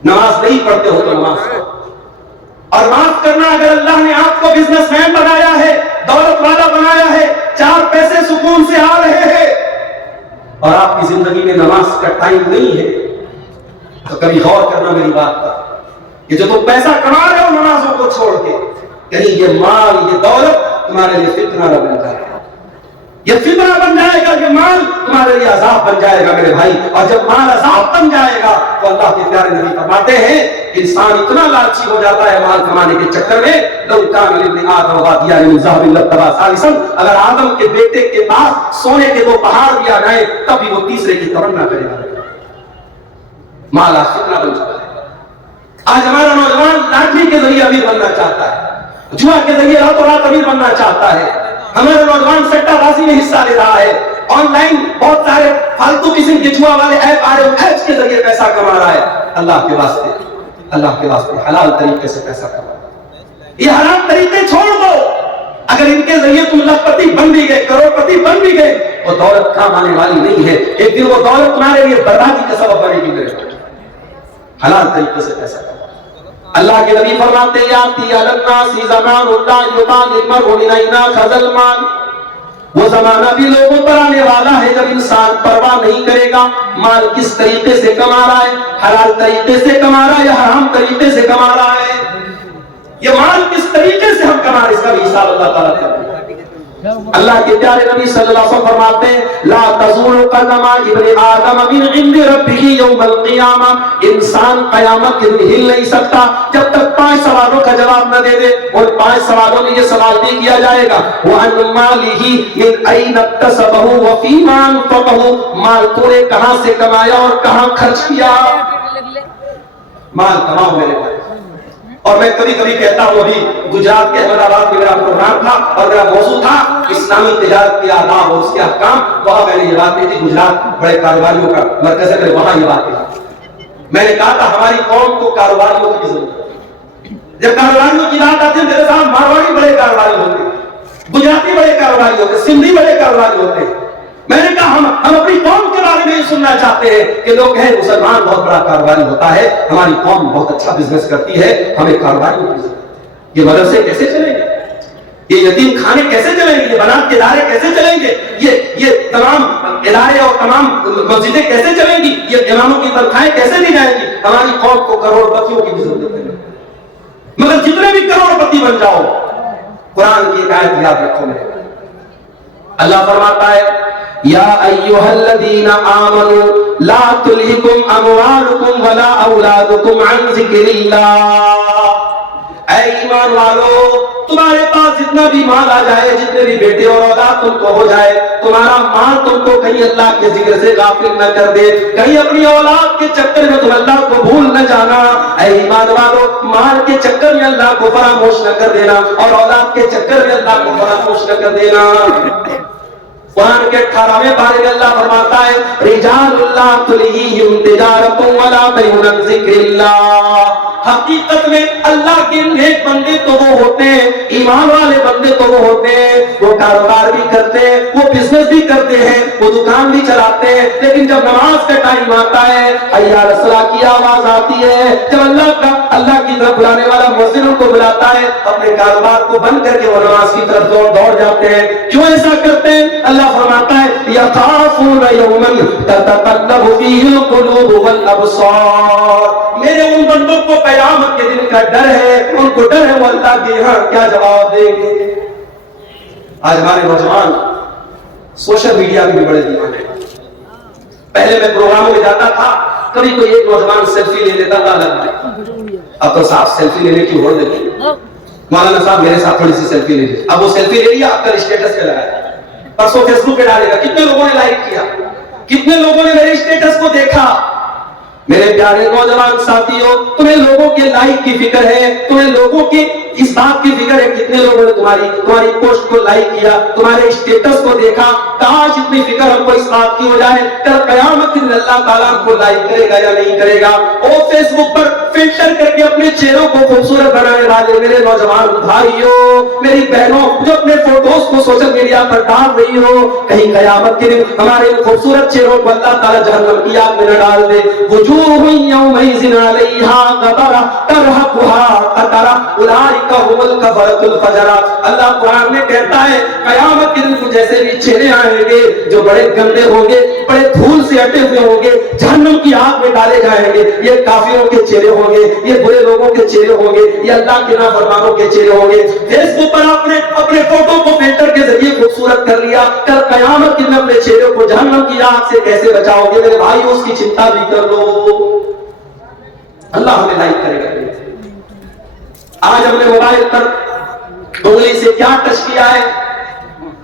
نماز نہیں پڑھتے ہو تو نماز پڑھو. اور معاف کرنا، اگر اللہ نے آپ کو بزنس مین بنایا ہے، دولت والا بنایا ہے، 4 پیسے سکون سے آ رہے ہیں اور آپ کی زندگی میں نماز کا ٹائم نہیں ہے، تو کبھی غور کرنا میری بات پر کہ جو تم پیسہ کما رہے ہو نمازوں کو چھوڑ کے، کہیں یہ مال یہ دولت تمہارے لیے فتنہ نہ بن جائے. یہ فتنہ بن جائے گا، یہ مال تمہارے لیے عذاب بن جائے گا میرے بھائی. اور جب مال عذاب بن جائے گا تو اللہ کے پیارے نبی فرماتے ہیں انسان اتنا لالچی ہو جاتا ہے مال کمانے کے چکر میں، لو کان لابن آدم وادیاں من ذهب لابتغى ثالثا، اگر آدم کے بیٹے کے پاس سونے کے 2 پہاڑ بھی آ جائیں تب بھی وہ تیسرے کی تمنا کرے گا۔ مال آج فتنہ بن چکا ہے۔ آج ہمارا نوجوان لاٹری کے ذریعے امیر بننا چاہتا ہے، جوا کے ذریعے راتوں رات امیر بننا چاہتا ہے، ہمارا نوجوان سٹہ بازی میں حصہ لے رہا ہے، آن لائن بہت سارے فالتو قسم کے جوا والے ایپ آ رہے ہیں، ایپس کے ذریعے پیسہ کما رہا ہے۔ اللہ کے واسطے، اللہ کے واسطے حلال طریقے سے پیسہ کما، یہ حرام طریقے چھوڑ دو۔ اگر ان کے ذریعے تم لاکھپتی بن بھی گئے، کروڑ پتی بن بھی گئے، وہ دولت کام آنے والی نہیں ہے، ایک دن وہ دولت تمہارے لیے بربادی کا سبب بنے گی۔ میرے حلال طریقے سے پیسہ کما۔ اللہ کے نبی فرماتے ہیں یاتی علی الناس زمان لا یبال المرء من اين اخذ المال، وہ زمانہ بھی لوگوں پر آنے والا ہے جب انسان پرواہ نہیں کرے گا مال کس طریقے سے کما رہا ہے، حلال طریقے سے کما رہا ہے یا حرام طریقے سے کما رہا ہے، یہ مال کس طریقے سے ہم کما رہے ہیں اس کا بھی حساب اللہ تعالیٰ کرے گا۔ اللہ کے پیارے نبی صلی اللہ علیہ وسلم فرماتے ہیں لا تزول قدم ابن آدم من عند ربه یوم القیامہ، انسان قیامت کے دن ہل نہیں سکتا جب تک 5 سوالوں کا جواب نہ دے دے، اور 5 سوالوں میں یہ سوال بھی کیا جائے گا وَعَنْ مَالِهِ مِنْ أَيْنَ اكْتَسَبَهُ وَفِيمَا أَنْفَقَهُ، مال تو نے کہاں سے کمایا اور کہاں خرچ کیا۔ مال کماؤ میرے بھائی، اور میں کبھی کبھی کہتا ہوں، ابھی گجرات کے احمد آباد میں میرا پروگرام تھا اور میرا موضوع تھا اسلامی تجارت کے آداب اور اس کے احکام، وہاں میں نے یہ بات کہی تھی، گجرات بڑے کاروباریوں کا مرکز ہے، میں وہاں یہ بات کہی، میں نے کہا تھا ہماری قوم کو کاروباریوں کی ضرورت ہے۔ جب کاروباریوں کی بات آتی ہے میرے ساتھ مارواڑی بڑے کاروباری ہوتے ہیں، گجراتی بڑے کاروباری ہوتے ہیں، سندھی بڑے کاروباری ہوتے ہیں۔ میں نے کہا ہم اپنی قوم کے بارے میں یہ سننا چاہتے ہیں کہ لوگ ہیں مسلمان بہت بڑا کاروباری ہوتا ہے، ہماری قوم بہت اچھا بزنس کرتی ہے، ہمیں کاروباری کی ضرورت ہے۔ یہ مدرسے کیسے چلیں گے، یہ یتیم خانے کیسے چلیں گے، یہ بنات کے ادارے کیسے چلیں گے، یہ تمام ادارے اور تمام مسجدیں کیسے چلیں گی، یہ اماموں کی تنخواہیں کیسے دی جائیں گی۔ ہماری قوم کو کروڑ پتیوں کی بھی ضرورت ہے، مگر جتنے بھی کروڑ پتی بن جاؤ، قرآن کی ایک آیت یاد رکھو میرے، اللہ فرماتا ہے یا ایھا الذین آمنوا لا تلہکم اموالکم ولا اولادکم عن ذکر اللہ، اے ایمان والو تمہارے پاس جتنا بھی مال آ جائے، جتنے بھی بیٹے اور اولاد تم کو ہو جائے، تمہارا مال تم کو کہیں اللہ کے ذکر سے غافل نہ کر دے، کہیں اپنی اولاد کے چکر میں تم اللہ کو بھول نہ جانا۔ اے ایمان والو مال کے چکر میں اللہ کو فراموش نہ کر دینا اور اولاد کے چکر میں اللہ کو فراموش نہ کر دینا۔ قرآن کے 18ویں پارے میں اللہ فرماتا ہے رجال اللہ تلہیہم تجارت ولا بیع عن ذکر اللہ، حقیقت میں اللہ کے نیک بندے تو وہ ہوتے ہیں، ایمان والے بندے تو وہ ہوتے ہیں، وہ کاروبار بھی کرتے ہیں، وہ بزنس بھی کرتے ہیں، وہ دکان بھی چلاتے ہیں، لیکن جب نماز کا ٹائم آتا ہے، حی علی الصلاۃ کی آواز آتی ہے، جب اللہ کی طرف بلانے والا مؤذن ان کو بلاتا ہے، اپنے کاروبار کو بند کر کے وہ نماز کی طرف دوڑ جاتے ہیں۔ کیوں ایسا کرتے ہیں؟ اللہ فرماتا ہے یخافون یوما تتقلب فیہ القلوب والابصار، میرے ان بندوں کو قیامت کے دن کا ڈر ہے، ان کو ڈر ہے وہ اللہ کے یہاں کیا جواب دیں گے۔ آج ہمارے نوجوان سوشل میڈیا میں بھی بڑے دیوانے ہیں۔ پہلے میں پروگراموں میں جاتا تھا، کبھی کوئی ایک نوجوان سیلفی لے لیتا تھا الگ، اب تو صاحب سیلفی لینے کی ہوڑ لگی، مولانا صاحب میرے ساتھ تھوڑی سی سیلفی لے لی، اب وہ سیلفی لے لیا، اب کل اسٹیٹس پہ لگایا، پرسوں فیس بک پہ ڈالے گا، کتنے لوگوں نے لائک کیا، کتنے لوگوں نے میرے اسٹیٹس کو دیکھا۔ میرے پیارے نوجوان ساتھیوں، تمہیں لوگوں کے لائک کی فکر ہے، تمہیں لوگوں کی اس بات کی فکر ہے کتنے لوگوں نے تمہاری پوسٹ کو لائک کیا، تمہارے اسٹیٹس کو دیکھا۔ کاش اتنی فکر ہم کو اس بات کی ہو جائے کل قیامت میں اللہ تعالیٰ ہم کو لائک کرے گا یا نہیں کرے گا۔ وہ فیس بک پر فلٹر کر کے اپنے چہروں کو خوبصورت بنانے والے میرے نوجوان بھائیوں، میری بہنوں جو اپنے فوٹوز کو سوشل میڈیا پر ڈال رہی ہو، کہیں قیامت کے دن ہمارے خوبصورت چہروں کو اللہ تعالیٰ جہنم کی آگ میں نہ ڈال دے۔ وجوہ یومئذ علیہا غبرہ ترہقها قترہ اولئک هم الکفرۃ الفجرہ۔ اللہ قرآن میں کہتا ہے قیامت کے دن کچھ ایسے بھی چہرے آئیں گے جو بڑے گندے ہوں گے، بڑے دھول سے اٹے ہوئے ہوں گے، جہنم کی آگ میں ڈالے جائیں گے۔ یہ کافروں کے چہرے ہوں گے، یہ برے لوگوں کے چہرے ہوں گے، یہ اللہ کے نافرمانوں کے چہرے ہوں گے۔ فیس بک پر آپ نے اپنے فوٹو کو فلٹر کے ذریعے خوبصورت کر لیا، کل قیامت کے دن اپنے چہرے کو جہنم کی آگ سے کیسے بچاؤ گے؟ میرے بھائی اس کی چنتا بھی کر لو۔ اللہ ہمیں لائک کرے گا. آج ہم نے موبائل پر انگلی سے کیا ٹچ کیا ہے,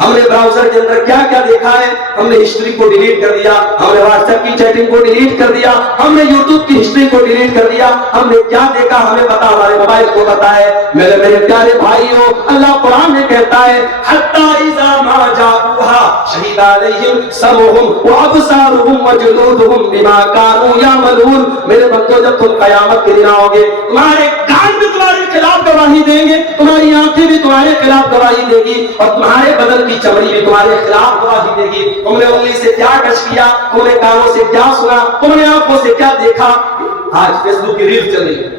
ہم نے براؤزر کے اندر کیا کیا دیکھا ہے, ہم نے ہسٹری کو ڈیلیٹ کر دیا, ہم نے واٹس ایپ کی چیٹنگ کو ڈیلیٹ کر دیا, ہم نے یوٹیوب کی ہسٹری کو ڈیلیٹ کر دیا, ہم نے کیا دیکھا ہمیں پتا, ہمارے موبائل کو پتا ہے. میرے پیارے بھائیوں, اللہ قرآن میں کہتا ہے حتی اذا ما جاءوها شہد علیہم سمعهم وابصارهم وجلودهم بما كانوا يعملون. میرے بندو, جب تم قیامت کے دن آؤ گے, تمہارے کان بھی تمہارے خلاف گواہی دیں گے, تمہاری آنکھیں بھی تمہارے خلاف گواہی دے گی, اور تمہارے بدن کی چمڑی بھی تمہارے خلاف گواہی دے گی. تم نے انگلی سے کیا ٹچ کیا, تم نے کانوں سے کیا سنا, تم نے آنکھوں سے کیا دیکھا. آج فیس بک کی ریل چل رہی ہے,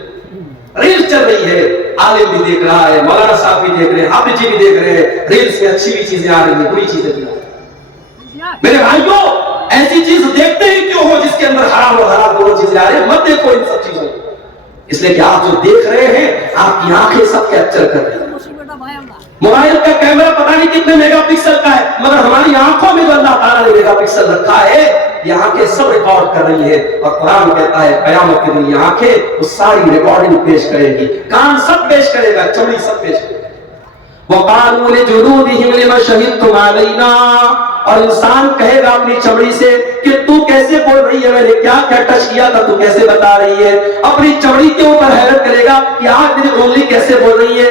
ریل چل رہی ہے, عالم بھی دیکھ رہا ہے, مولانا صاحب بھی دیکھ رہے ہیں, حافظ جی بھی دیکھ رہے ہیں. ریلز میں اچھی بھی چیزیں آ رہی ہیں, بری چیزیں بھی آ رہی ہیں. میرے بھائیوں, ایسی چیز دیکھتے ہی کیوں ہو جس کے اندر حرام اور حلال دونوں چیزیں آ رہی ہیں. مت دیکھو ان سب چیزوں کو, اس لیے کہ آپ جو دیکھ رہے ہیں آپ کی آنکھیں سب کیپچر کر رہی ہیں. موبائل کا کیمرہ پتہ نہیں کتنے میگا پکسل کا ہے, مگر ہماری آنکھوں میں جو اللہ تعالیٰ نے میگا پکسل رکھا ہے, یہ آنکھیں سب ریکارڈ کر رہی ہے. اور قرآن کہتا ہے قیامت کے دن یہ آنکھیں وہ ساری ریکارڈنگ پیش کرے گی, کان سب پیش کرے گا, چمڑی سب پیش کرے گا. وَقَالُوا لِجُلُودِهِمْ لِمَ شَهِدتُّمْ عَلَيْنَا, اور انسان کہے گا اپنی چمڑی سے کہ تو کیسے بول رہی ہے, میں نے کیا کیا ٹچ کیا تھا, تو کیسے بتا رہی ہے. اپنی چمڑی کے اوپر حیرت کرے گا کہ آج میری انگلی کیسے بول رہی ہے,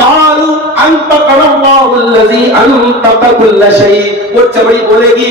قالوا انطقنا الله الذي انطق كل شيء, وہ چمڑی بولے گی,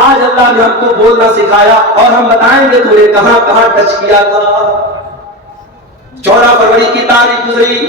آج اللہ نے ہم کو بولنا سکھایا اور ہم بتائیں گے تو نے کہاں کہاں ٹچ کیا تھا. 14 فروری کی تاریخ گزری,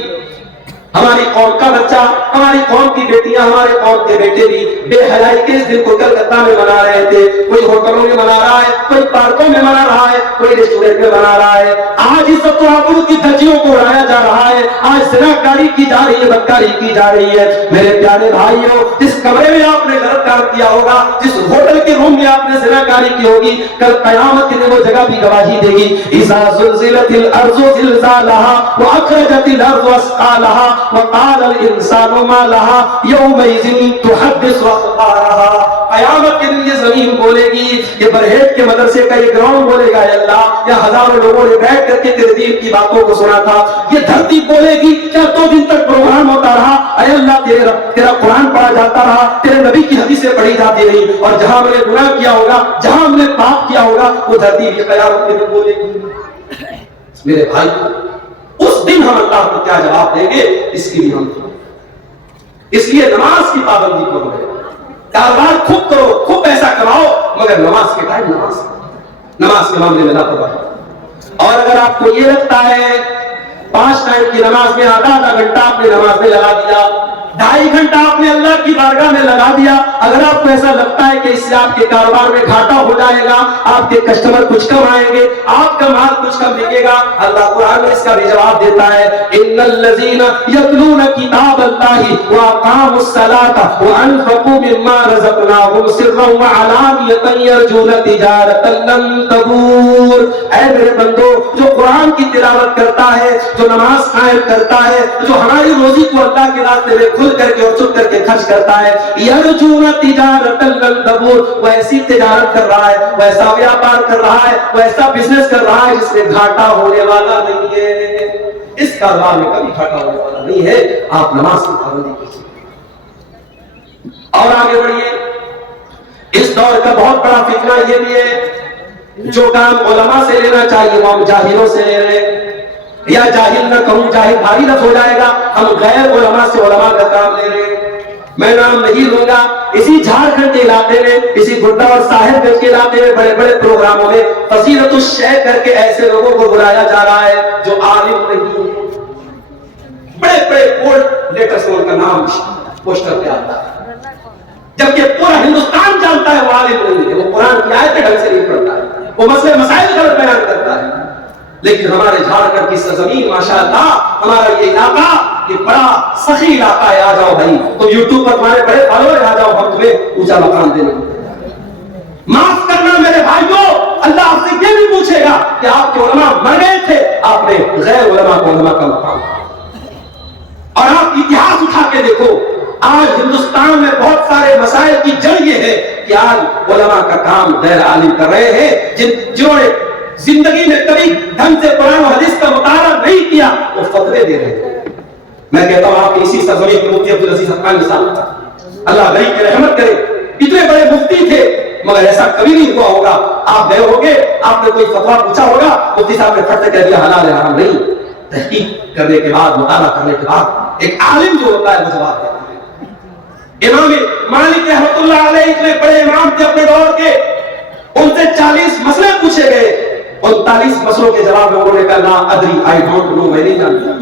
ہماری قوم کا بچہ, ہماری قوم کی بیٹیاں, ہمارے قوم کے بیٹے بھی بے حیائی کے اس دن کو کلکتہ میں منا رہے تھے. کوئی ہوٹلوں میں منا رہا ہے, کوئی پارکوں میں منا رہا ہے, کوئی ریسٹورینٹ میں منا رہا ہے. آج اس وقت آبرو کی دھجیوں کو اڑایا جا رہا ہے, آج زناکاری کی جا رہی ہے, بدکاری کی جا رہی ہے. میرے پیارے بھائیوں, جس کمرے میں آپ نے غلط کام کیا ہوگا, جس ہوٹل کے روم میں آپ نے زناکاری کی ہوگی, کل قیامت کے دن وہ جگہ بھی گواہی دے گی. اذا زلزلت الارض زلزالها واخرجت الارض اثقالها وقال الانسان ما لها يومئذ تحدث اخبارها. قیامت کے دن یہ زمین بولے گی, یہ برہیٹ کے مدرسے کا یہ گراؤنڈ بولے گا, اے اللہ یا ہزاروں لوگوں نے بیٹھ کر کے تیرے دین کی باتوں کو سنا تھا. یہ دھرتی بولے گی کیا 2 دن تک پروگرام ہوتا رہا, اے اللہ تیرا قرآن پڑھا جاتا رہا, تیرے نبی کی حدیثیں پڑھی جاتی رہی, اور جہاں ہم نے گناہ کیا ہوگا, جہاں ہم نے پاپ کیا ہوگا, وہ دھرتی بھی قیامت کے دن بولے گی. میرے بھائی, اس دن ہم اللہ کو کیا جواب دیں گے, اس کی بھی ہم, اس لیے نماز کی پابندی کرو. کاروبار خوب کرو, خوب پیسہ کماؤ, مگر نماز کے ٹائم نماز کے معاملے میں لاپرواہی. اور اگر آپ کو یہ لگتا ہے 5 ٹائم کی نماز میں آدھا گھنٹہ آپ نے نماز میں لگا دیا, 2.5 گھنٹہ آپ نے اللہ کی بارگاہ میں لگا دیا, اگر آپ کو ایسا لگتا ہے کہ اس سے آپ کے کاروبار میں گھاٹا ہو جائے گا, آپ کے کسٹمر کچھ کم آئیں گے, آپ کا مال کچھ کم بکے گا, اللہ قرآن میں اس کا بھی جواب دیتا ہے. ان الذین یتلون کتاب اللہ واقاموا الصلاۃ وانفقوا مما رزقناہم سرا وعلانیۃ یرجون تجارۃ لن تبور. اے میرے بندو, جو قرآن کی تلاوت کرتا ہے, جو نماز قائم کرتا ہے, جو ہماری روزی کو اللہ کے راستے میں کھل کر کے اور چھپ کر کے خرچ کرتا ہے, یرجون تجارۃ لن تبور, وہ ایسی تجارت کر رہا ہے, وہ ایسا ویاپار کر رہا ہے, وہ ایسا بزنس کر رہا ہے جس میں گھاٹا ہونے والا نہیں ہے. اس کاروبار میں کبھی گھاٹا ہونے والا نہیں ہے. آپ نماز کی پابندی کیجیے اور آگے بڑھیے. اس دور کا بہت بڑا فتنہ یہ بھی ہے, جو کام علماء سے لینا چاہیے وہ ہم جاہلوں سے لے رہے ہیں, یا جاہل نہ کہوں, جاہل بھاری لفظ ہو جائے گا, ہم غیر علماء سے علماء کا کام لے رہے ہیں. میں نام نہیں لوں گا, اسی جھارکھنڈ کے علاقے میں, اسی گڈا اور صاحب گنج کے علاقے میں بڑے بڑے پروگراموں میں فضیلت الشیخ کر کے ایسے لوگوں کو بلایا جا رہا ہے جو عالم نہیں ہے. بڑے بڑے بورڈ لیٹرز ان کا نام پوسٹر پہ آتا ہے, جبکہ پورا ہندوستان جانتا ہے وہ عالم نہیں ہے, وہ قرآن کی آیتیں ڈھنگ سے نہیں پڑھتا ہے, وہ مسئلے مسائل غلط بیان کرتا ہے. لیکن ہمارے جھارکھنڈ کی سرزمین ماشاءاللہ, ہمارا یہ علاقہ یہ بڑا سخی علاقہ ہے. آ جاؤ بھائی, تو یوٹیوب پر تمہارے بڑے فالوور, آ جاؤ, ہم تمہیں اونچا مقام دیں گے. معاف کرنا میرے بھائیوں, اللہ آپ سے یہ بھی پوچھے گا کہ آپ کے علماء مر گئے تھے, آپ نے غیر علماء کو علماء کا مقام. اور آپ اتہاس اٹھا کے دیکھو, آج ہندوستان میں بہت سارے مسائل کی جڑ یہ ہے کہ آج علماء کا کام غیر عالم کر رہے ہیں، جنہوں نے زندگی میں کبھی ڈھنگ سے قرآن و حدیث کا مطالعہ نہیں کیا، وہ فتوے دے رہے ہیں۔ میں کہتا ہوں آپ اسی سرزمین کے مفتی عبدالعزیز حقانی صاحب، اللہ غریب کی رحمت کرے، اتنے بڑے مفتی تھے مگر ایسا کبھی نہیں ہوا ہوگا آپ گئے ہوگے، آپ نے کوئی فتویٰ پوچھا ہوگا، مفتی صاحب نے پھٹ سے کہہ دیا حلال ہے حرام نہیں۔ تحقیق کرنے کے بعد، مطالعہ کرنے کے بعد ایک عالم جو ہوتا ہے وہ جواب دیتا ہے۔ امام مالک رحمۃ اللہ علیہ اتنے بڑے امام تھے اپنے دور کے، ان سے 40 مسئلے پوچھے گئے، 39 مسئلوں کے جواب میں انہوں نے کہا لا ادری، آئی ڈونٹ نو، میں نہیں جانتا۔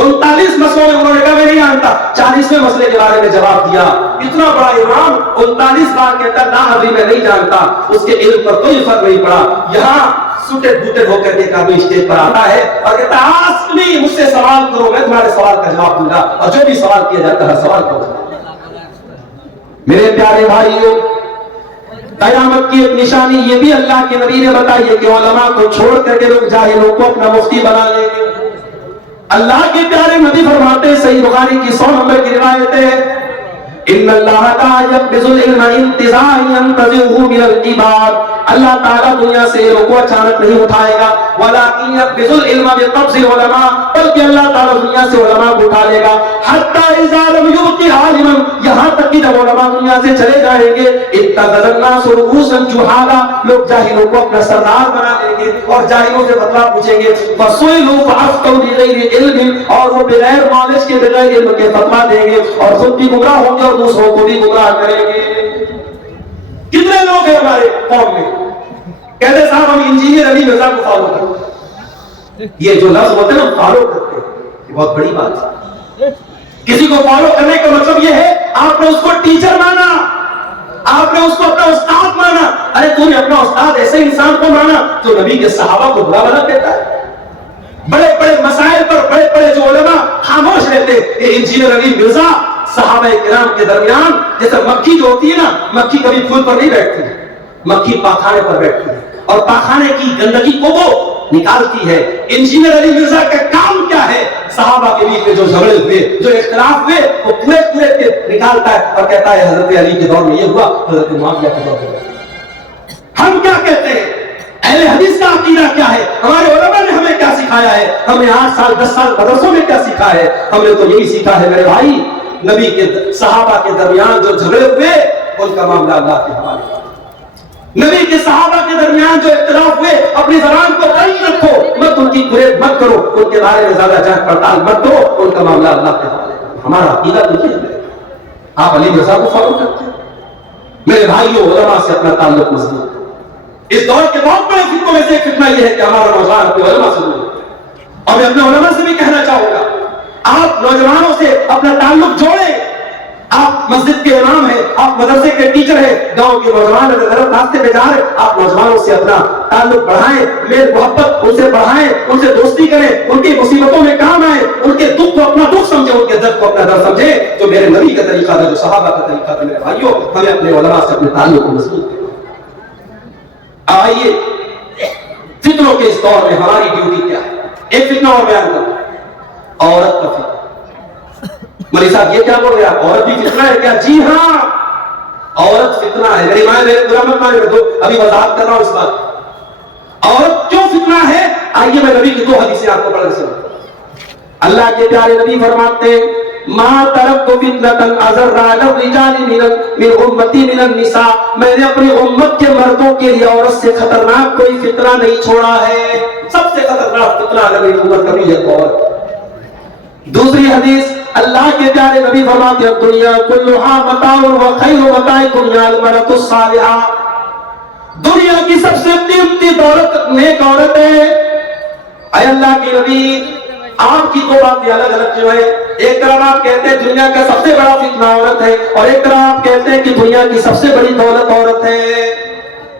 39 مسئلوں میں انہوں نے کہا میں نہیں جانتا، 40ویں مسئلے کے بارے میں جواب دیا۔ اتنا بڑا امام 39 بار کہتا لا ادری، میں نہیں جانتا، اس کے علم پر کوئی فرق نہیں پڑا۔ یہاں سوٹے بوٹے ہو کر کے ایک آدمی اسٹیج پر آتا ہے اور کہتا ہے آسک می، مجھ سے سوال کرو، میں تمہارے سوال کا جواب دوں گا، اور جو بھی سوال کیا جاتا ہے سوال کا جواب۔ میرے پیارے بھائیوں، قیامت کی ایک نشانی یہ بھی اللہ کے نبی نے بتائی ہے کہ علماء کو چھوڑ کر کے لوگ جاہلوں کو اپنا مفتی بنا لیں گے۔ اللہ کے پیارے نبی فرماتے ہیں، صحیح بخاری کی 100 نمبر کی روایت ہے، ان اللہ تعالی یقبض العلم انتزاعا ينتزعه من العباد، اللہ تعالیٰ دنیا سے علم کو اچانک نہیں اٹھائے گا، ولكن يقبض العلم بقبض العلماء، بلکہ اللہ تعالیٰ دنیا سے علماء کو اٹھا لے گا، حتى اذا لم يبق عالما، یہاں تک کہ جب علماء دنیا سے چلے جائیں گے، اتخذ الناس رؤوسا جهالا، لوگ جاہلوں کو اپنا سردار بنا لیں گے اور جاہلوں سے فتویٰ پوچھیں گے، فسئلوا فافتوا بغیر علم، اور وہ بغیر نالج کے، بغیر علم کے فتویٰ دیں گے اور خود بھی گمراہ ہوں گے اور دوسروں کو بھی گمراہ کریں گے۔ کتنے لوگ ہیں ہمارے قوم میں کہتے صاحب ہم انجینئر علی مرزا کو فالو کرتے ہیں، یہ جو لفظ ہوتے ہیں نا فالو کرتے ہیں، یہ بہت بڑی بات ہے۔ کسی کو فالو کرنے کا مطلب یہ ہے آپ نے اس کو ٹیچر مانا، آپ نے اس کو اپنا استاد مانا۔ ارے تو نے اپنا استاد ایسے انسان کو مانا جو نبی کے صحابہ کو برا بنا دیتا ہے۔ بڑے بڑے مسائل پر بڑے بڑے جو علماء خاموش رہتے، یہ انجینئر علی مرزا صحابہ کرام کے درمیان، جیسے مکھی جو ہوتی ہے نا، مکھی کبھی پھول پر نہیں بیٹھتی، مکھی پاخانے پر بیٹھتی ہے اور پاخانے کی گندگی کو وہ نکالتی ہے۔ انجینئر علی مرزا کا کام کیا ہے؟ صحابہ کے بیچ میں جو جھگڑے ہوئے، جو اختلاف ہوئے، وہ پورے پورے نکالتا ہے اور کہتا ہے حضرت علی کے دور میں یہ ہوا، حضرت معاویہ کے دور میں۔ ہم کیا کہتے ہیں؟ اہل حدیث کا عقیدہ کیا ہے؟ ہمارے علماء نے ہمیں کیا سکھایا ہے؟ ہمیں 8 سال 10 سال مدرسوں میں کیا سیکھا ہے؟ ہم نے تو یہی سیکھا ہے میرے بھائی، نبی کے صحابہ کے درمیان جو جھگڑے ہوئے ان کا معاملہ اللہ کے حوالے، نبی کے صحابہ کے درمیان جو اختلاف ہوئے اپنی زبان کو بند رکھو، مت ان کی گریز مت کرو، ان کے بارے میں زیادہ جانچ پڑتال مت کرو، ان کا معاملہ اللہ کے حوالے۔ ہمارا عقیدہ تو یہ ہے، آپ علی مرزا کو فالو کرتے ہیں۔ میرے بھائیوں، علماء سے اپنا تعلق مضبوط ہے۔ اس دور کے بہت بڑے فتنوں میں سے ایک فتنہ یہ ہے کہ ہمارا نوجوان اپنے علماء سے دور ہے، اور میں اپنے علماء سے بھی کہنا چاہوں گا، آپ نوجوانوں سے اپنا تعلق جوڑیں۔ آپ مسجد کے امام ہیں، آپ مدرسے کے ٹیچر ہیں، گاؤں کے نوجوان اگر غلط راستے پہ جا رہے ہیں، آپ نوجوانوں سے اپنا تعلق بڑھائیں، میل محبت ان سے بڑھائیں، ان سے دوستی کریں، ان کی مصیبتوں میں کام آئیں، ان کے دکھ کو اپنا دکھ سمجھیں، ان کے درد کو اپنا درد سمجھیں۔ جو میرے نبی کا طریقہ تھا، جو صحابہ کا طریقہ تھا، میرے بھائیوں، ہمیں اپنے علماء سے اپنے تعلق کو مضبوط کریں۔ آئیے فتنوں کے اس دور میں ہماری ڈیوٹی کیا ہے؟ ایک فتنہ اور بیان کروں، عورت کا فتنہ۔ مولوی صاحب یہ کیا بول رہے ہیں؟ عورت بھی فتنہ ہے کیا؟ جی ہاں، عورت فتنہ ہے۔ میری ماں میرے برا مت مانے، میں ابھی وضاحت کر رہا ہوں اس بات۔ عورت کیوں فتنہ ہے؟ آئیے میں نبی کی 2 حدیثیں آپ کو پڑھ کے سناتا۔ اللہ کے پیارے نبی فرماتے ہیں، ما ترکت فتنة اضر على الرجال من امتی من النساء، میں نے اپنی امت کے مردوں کے لیے عورت سے خطرناک کوئی فتنہ نہیں چھوڑا ہے۔ سب سے خطرناک فتنہ اگر میری امت کبھی ہے تو عورت۔ دوسری حدیث، اللہ کے پیارے نبی فرماتے ہیں، دنیا کلھا متاع وخیر متاع الدنیا المرأة الصالحة، دنیا کی سب سے قیمتی دولت نیک عورت ہے۔ اے اللہ کے نبی، آپ کی 2 باتیں الگ الگ جو ہے، ایک طرف آپ کہتے ہیں دنیا کا سب سے بڑا فتنہ عورت ہے، اور ایک طرف آپ کہتے ہیں کہ دنیا کی سب سے بڑی دولت عورت ہے۔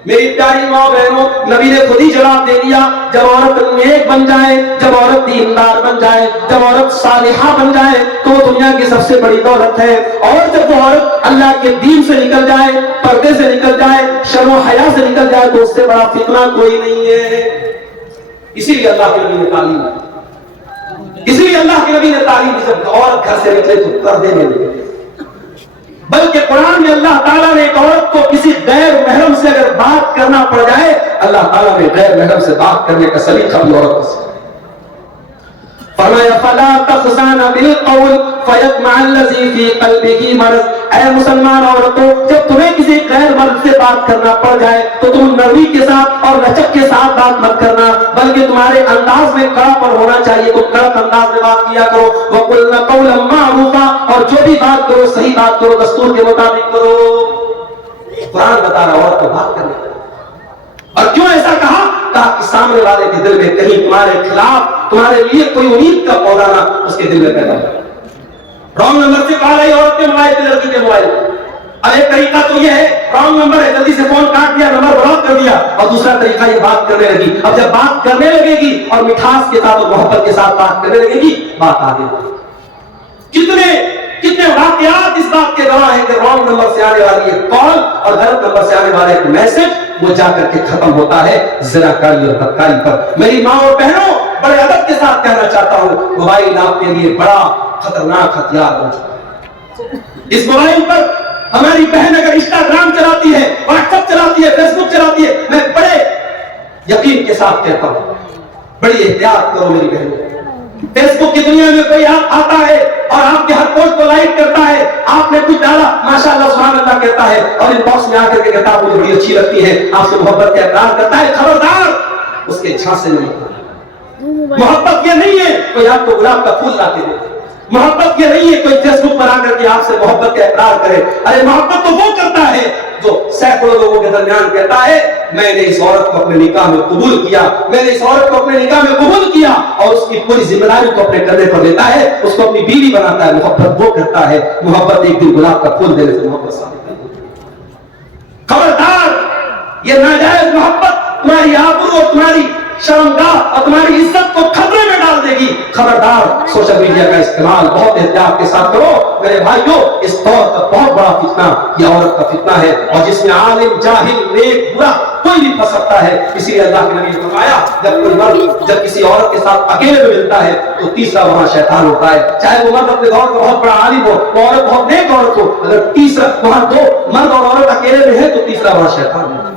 میری پیاری ماں بہنوں، نبی نے خود ہی جواب دے دیا، جب عورت نیک بن جائے، جب عورت دیندار بن جائے، جب عورت صالحہ بن جائے تو وہ دنیا کی سب سے بڑی دولت ہے۔ اور جب وہ عورت اللہ کے دین سے نکل جائے، پردے سے نکل جائے، شرم و حیا سے نکل جائے تو اس سے بڑا فتنہ کوئی نہیں ہے۔ اسی لیے اللہ کے نبی نے تعلیم دی، اسی لیے اللہ کے نبی نے تعلیم دی، جب عورت گھر سے نکلے تو پردے میں نکلے۔ بلکہ قرآن میں اللہ تعالیٰ نے ایک عورت کو کسی غیر محرم سے اگر بات کرنا پڑ جائے، اللہ تعالیٰ نے غیر محرم سے بات کرنے کا سلیقہ بھی عورت کو سکھایا۔ فرمایا فلا تخزان بالقول فیطمع الذی فی قلبہ مرض، اے مسلمان عورتوں، جب تمہیں کسی غیر مرد سے بات کرنا پڑ جائے تو تم نرمی کے ساتھ اور لچک کے ساتھ بات مت کرنا، بلکہ تمہارے انداز میں کڑا پر ہونا چاہیے، تم کڑک انداز میں بات کیا کرو۔ وقلن قولا معروفا، اور جو بھی بات کرو صحیح بات کرو، دستور کے مطابق کرو۔ قرآن بتا رہا عورت کو بات کرنے کا، اور کیوں ایسا کہا؟ تاکہ سامنے والے کے دل میں کہیں تمہارے خلاف، تمہارے لیے کوئی امید کا پودا نہ اس کے دل میں پیدا ہو۔ رانگ نمبر سے کال آئی عورت کے موبائل پہ، لڑکی کے موبائل پہ۔ اب ایک طریقہ تو یہ ہے، رانگ نمبر ہے، جلدی سے فون کاٹ دیا، نمبر بلاک کر دیا، اور دوسرا طریقہ یہ بات کرنے لگی۔ اب جب بات کرنے لگے گی اور مٹھاس کے ساتھ اور محبت کے ساتھ بات کرنے لگے گی، بات آگے بڑھے گی۔ کتنے واقعات اس بات کے گواہ ہیں کہ رانگ نمبر سے آنے والی ایک کال اور غلط نمبر سے آنے والا ایک میسج وہ جا کر کے ختم ہوتا ہے زناکاری اور بدکاری پر۔ میری ماں اور بہنوں، بڑے ادب کے ساتھ کہنا چاہتا ہوں، موبائل آپ کے لیے بڑا خطرناک ہتھیار بن چکا ہے۔ اس موبائل پر ہماری بہن اگر انسٹاگرام چلاتی ہے، واٹس ایپ چلاتی ہے، فیس بک چلاتی ہے، میں بڑے یقین کے ساتھ کہتا ہوں بڑی احتیاط کرو میری بہنوں۔ فیس بک کی دنیا میں کوئی آتا ہے اور آپ کے ہر پوسٹ کو لائک کرتا ہے، آپ نے کچھ ڈالا ماشاءاللہ سبحان اللہ کہتا ہے، اور ان باکس میں آ کر کے کہتا ہے مجھے بڑی اچھی لگتی ہے، آپ سے محبت کا اقرار کرتا ہے، خبردار اس کے جھانسے میں نہیں۔ محبت یہ نہیں ہے کوئی آپ کو گلاب کا پھول لا کے دے، محبت یہ نہیں ہے کوئی فیس بک پر آ کر کے آپ سے محبت کا اقرار کرے۔ ارے محبت تو وہ کرتا ہے جو سینکڑوں لوگوں کے درمیان کہتا ہے میں نے اس عورت کو اپنے نکاح میں قبول کیا، میں نے اس عورت کو اپنے نکاح میں قبول کیا، اور اس کی پوری ذمہ داری کو اپنے کندھے پر لیتا ہے، اس کو اپنی بیوی بناتا ہے۔ محبت وہ کرتا ہے، محبت ایک دن گلاب کا پھول دینے سے محبت ثابت نہیں ہوتی۔ خبردار، یہ ناجائز محبت تمہاری آبرو اور تمہاری شرمگاہ اور تمہاری عزت کو خطرے میں ڈال دے گی۔ خبردار، سوشل میڈیا کا استعمال بہت احتیاط کے ساتھ کرو میرے بھائیوں۔ اس دور کا بہت بڑا فتنہ یہ عورت کا فتنہ ہے، اور جس میں عالم جاہل نیک برا کوئی بھی پھنس سکتا ہے۔ اسی لیے اللہ کے نبی نے فرمایا جب کوئی مرد جب کسی عورت کے ساتھ اکیلے میں ملتا ہے تو تیسرا وہاں شیطان ہوتا ہے، چاہے وہ مرد اپنے دور کا بہت بڑا عالم ہو، وہ عورت بہت نیک عورت ہو، اگر تیسرا وہاں دو مرد اور عورت اکیلے میں ہے تو تیسرا وہاں شیطان ہے۔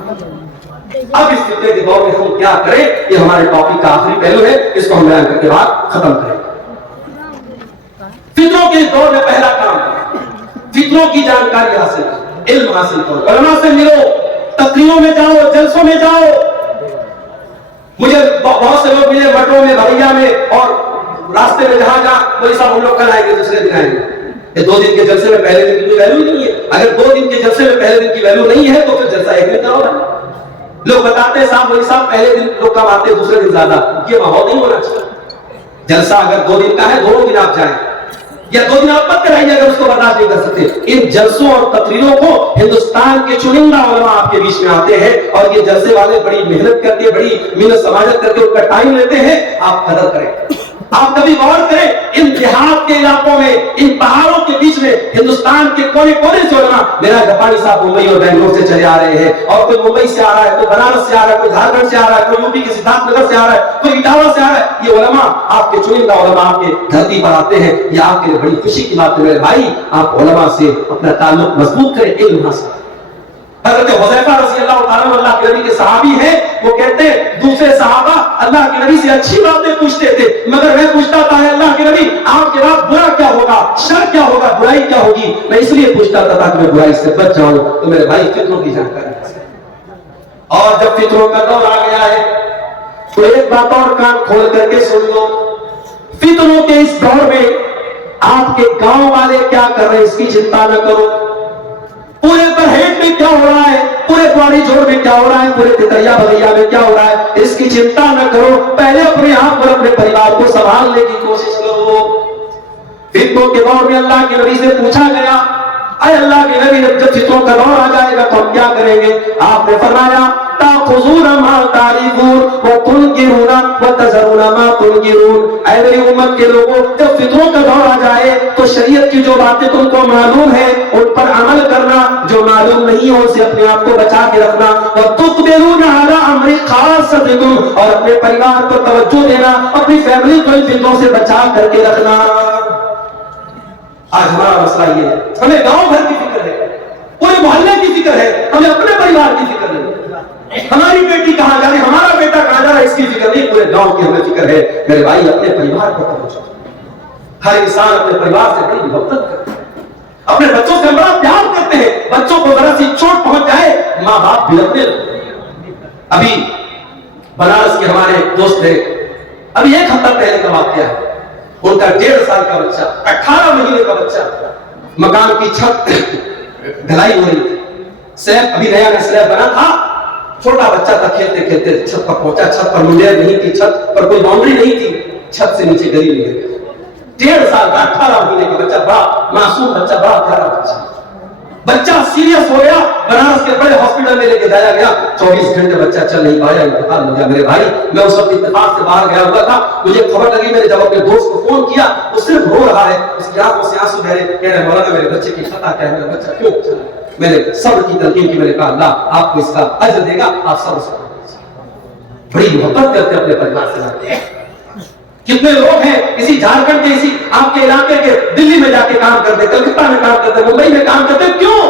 اب اس فتنے کے دور میں ہم کیا کریں، یہ ہمارے ٹاپک کا آخری پہلو ہے، اس کو ہم بیان کر کے بعد ختم کریں۔ فتنوں کے دور میں پہلا کام فتنوں کی جانکاری حاصل کرو، علم حاصل کرو، علماء سے ملو، تقریروں میں جاؤ، جلسوں میں جاؤ۔ مجھے بہت سے لوگ ملے میٹرو میں، بھریا میں، اور راستے میں جہاں وہی صاحب ہم لوگ کل آئیں گے، دوسرے دن آئیں گے۔ یہ 2 دن کے جلسے میں پہلے دن کی ویلو نہیں ہے۔ اگر 2 دن کے جلسے میں پہلے دن کی ویلو نہیں ہے تو پھر جلسہ ایک دن کا ہوگا۔ لوگ بتاتے ہیں صاحب وہی صاحب پہلے دن لوگ کم آتے ہیں، دوسرے دن زیادہ، یہ ماحول نہیں ہونا چاہیے۔ جلسہ اگر 2 دن کا ہے 2 دن آپ جائیں، یا 2 دن آپ مت کرائیے اگر اس کو برداشت نہیں کر سکتے۔ ان جلسوں اور تقریروں کو ہندوستان کے چنندہ علماء آپ کے بیچ میں آتے ہیں، اور یہ جلسے والے بڑی محنت کر کے، بڑی محنت سماجت کر کے ان کا ٹائم لیتے ہیں۔ آپ قدر کریں، آپ کبھی غور کریں، ان دیہات کے علاقوں میں، ان پہاڑوں کے بیچ میں ہندوستان کے کونے کونے سے علماء، میرا جاپانی صاحب ممبئی اور بنگلور سے چلے آ رہے ہیں، اور کوئی ممبئی سے آ رہا ہے، کوئی بنارس سے آ رہا ہے، کوئی جھارکھنڈ سے آ رہا ہے، کوئی یوپی کے سدھارتھ نگر سے آ رہا ہے، کوئی اٹاوا سے آ رہا ہے۔ یہ علماء آپ کے چنندہ علماء آپ کے دھرتی پر آتے ہیں، یہ آپ کے لیے بڑی خوشی کی بات ہے میرے بھائی۔ آپ علماء سے اپنا تعلق مضبوط کریں، علم حاصل۔ حضرت حذیفہ رضی اللہ تعالیٰ اللہ کے نبی کے صحابی ہیں، وہ کہتے ہیں دوسرے صحابہ اللہ کے نبی سے اچھی باتیں پوچھتے تھے، مگر میں پوچھتا تھا ہے اللہ کے نبی آپ کے بعد برا کیا ہوگا، شر کیا ہوگا، برائی کیا ہوگی، میں اس لیے پوچھتا تھا تاکہ میں برائی سے بچ جاؤں۔ تو میرے بھائی فتنوں کی جانکاری حاصل، اور جب فتنوں کا دور آ گیا ہے تو ایک بات اور کان کھول کر کے سن لو، فتنوں کے اس دور میں آپ کے گاؤں والے کیا کر رہے ہیں اس کی چنتا نہ کرو، پورے برہیٹ میں کیا ہو رہا ہے، پورے پواری جوڑ میں کیا ہو رہا ہے، پورے تتریا بھگیا میں کیا ہو رہا ہے، اس کی چنتا نہ کرو، پہلے اپنے آپ اور اپنے پریوار کو سنبھالنے کی کوشش کرو۔ فتنوں کے دور میں اللہ کے نبی سے پوچھا گیا، اے اللہ کے نبی جب فتنوں کا دور آ جائے گا تو ہم کیا کریں گے؟ آپ نے فرمایا تاخذون ما تعرفون وتنکرون وتذرون ما تنکرون۔ اے میری امت کے لوگوں، جب فتنوں کا دور آ جائے تو شریعت کی جو باتیں تم کو معلوم ہے ان پر عمل کرنا، جو معلوم نہیں ہو اسے اپنے آپ کو بچا کے رکھنا، وتقبلون علی امر خاصتکم، اور اپنے پریوار پر توجہ دینا، اپنی فیملی کو ان فتنوں سے بچا کر کے رکھنا۔ آج ہمارا مسئلہ یہ ہے، ہمیں گاؤں بھر کی فکر ہے، پورے محلے کی فکر ہے، ہمیں اپنے پریوار کی فکر نہیں، ہماری بیٹی کہاں جا رہی، ہمارا بیٹا کہاں جا رہا ہے اس کی فکر نہیں، پورے گاؤں کی ہمیں فکر ہے۔ میرے بھائی اپنے پریوار کو پہنچو، ہر انسان اپنے پریوار سے بڑی محبت کرتا ہے، اپنے بچوں سے بڑا پیار کرتے ہیں، بچوں کو ذرا سی چوٹ پہنچ جائے ماں باپ بلکنے لگتے ہیں۔ ابھی بنارس کے ہمارے دوست تھے، ابھی ایک ہفتہ پہلے کا واقعہ ہے، ان کا 1.5 سال کا بچہ، 18 مہینے کا بچہ، مکان کی چھت ڈھلائی ہو رہی تھی، سلیب ابھی نیا نیا سلیب بنا تھا، چھوٹا بچہ تھا، کھیلتے کھیلتے چھت پر پہنچا، چھت پر منڈیر نہیں تھی، چھت پر کوئی باؤنڈری نہیں تھی، چھت سے نیچے گری نہیں گئی۔ 1.5 سال کا 18 مہینے کا بچہ، بڑا معصوم بچہ، بڑا پیارا بچہ سیریس ہو گیا، بنارس کے بڑے ہاسپٹل میں لے کے جایا گیا، 24 گھنٹے بچہ چل نہیں پایا، انتقال ہو گیا۔ میرے بھائی میں اس وقت اتفاق سے باہر گیا ہوا تھا، مجھے خبر لگی، میں نے جب اپنے دوست کو فون کیا، وہ صرف رو رہا ہے، اس کی آنکھوں سے آنسو بہ رہے، کہہ رہے مولانا میرے بچے کی خطا کیا ہے، میرا بچہ کیوں چلا۔ میں نے صبر کی تلقین کی، میں نے کہا اللہ آپ کو اس کا اجر دے گا، آپ صبر سے بڑی محبت کرتے اپنے پریوار سے لاتے ہیں۔ کتنے لوگ ہیں اسی جھارکھنڈ کے، اسی آپ کے علاقے کے، دلی میں جا کے کام کرتے، کلکتہ میں کام کرتے، ممبئی میں کام کرتے، کیوں؟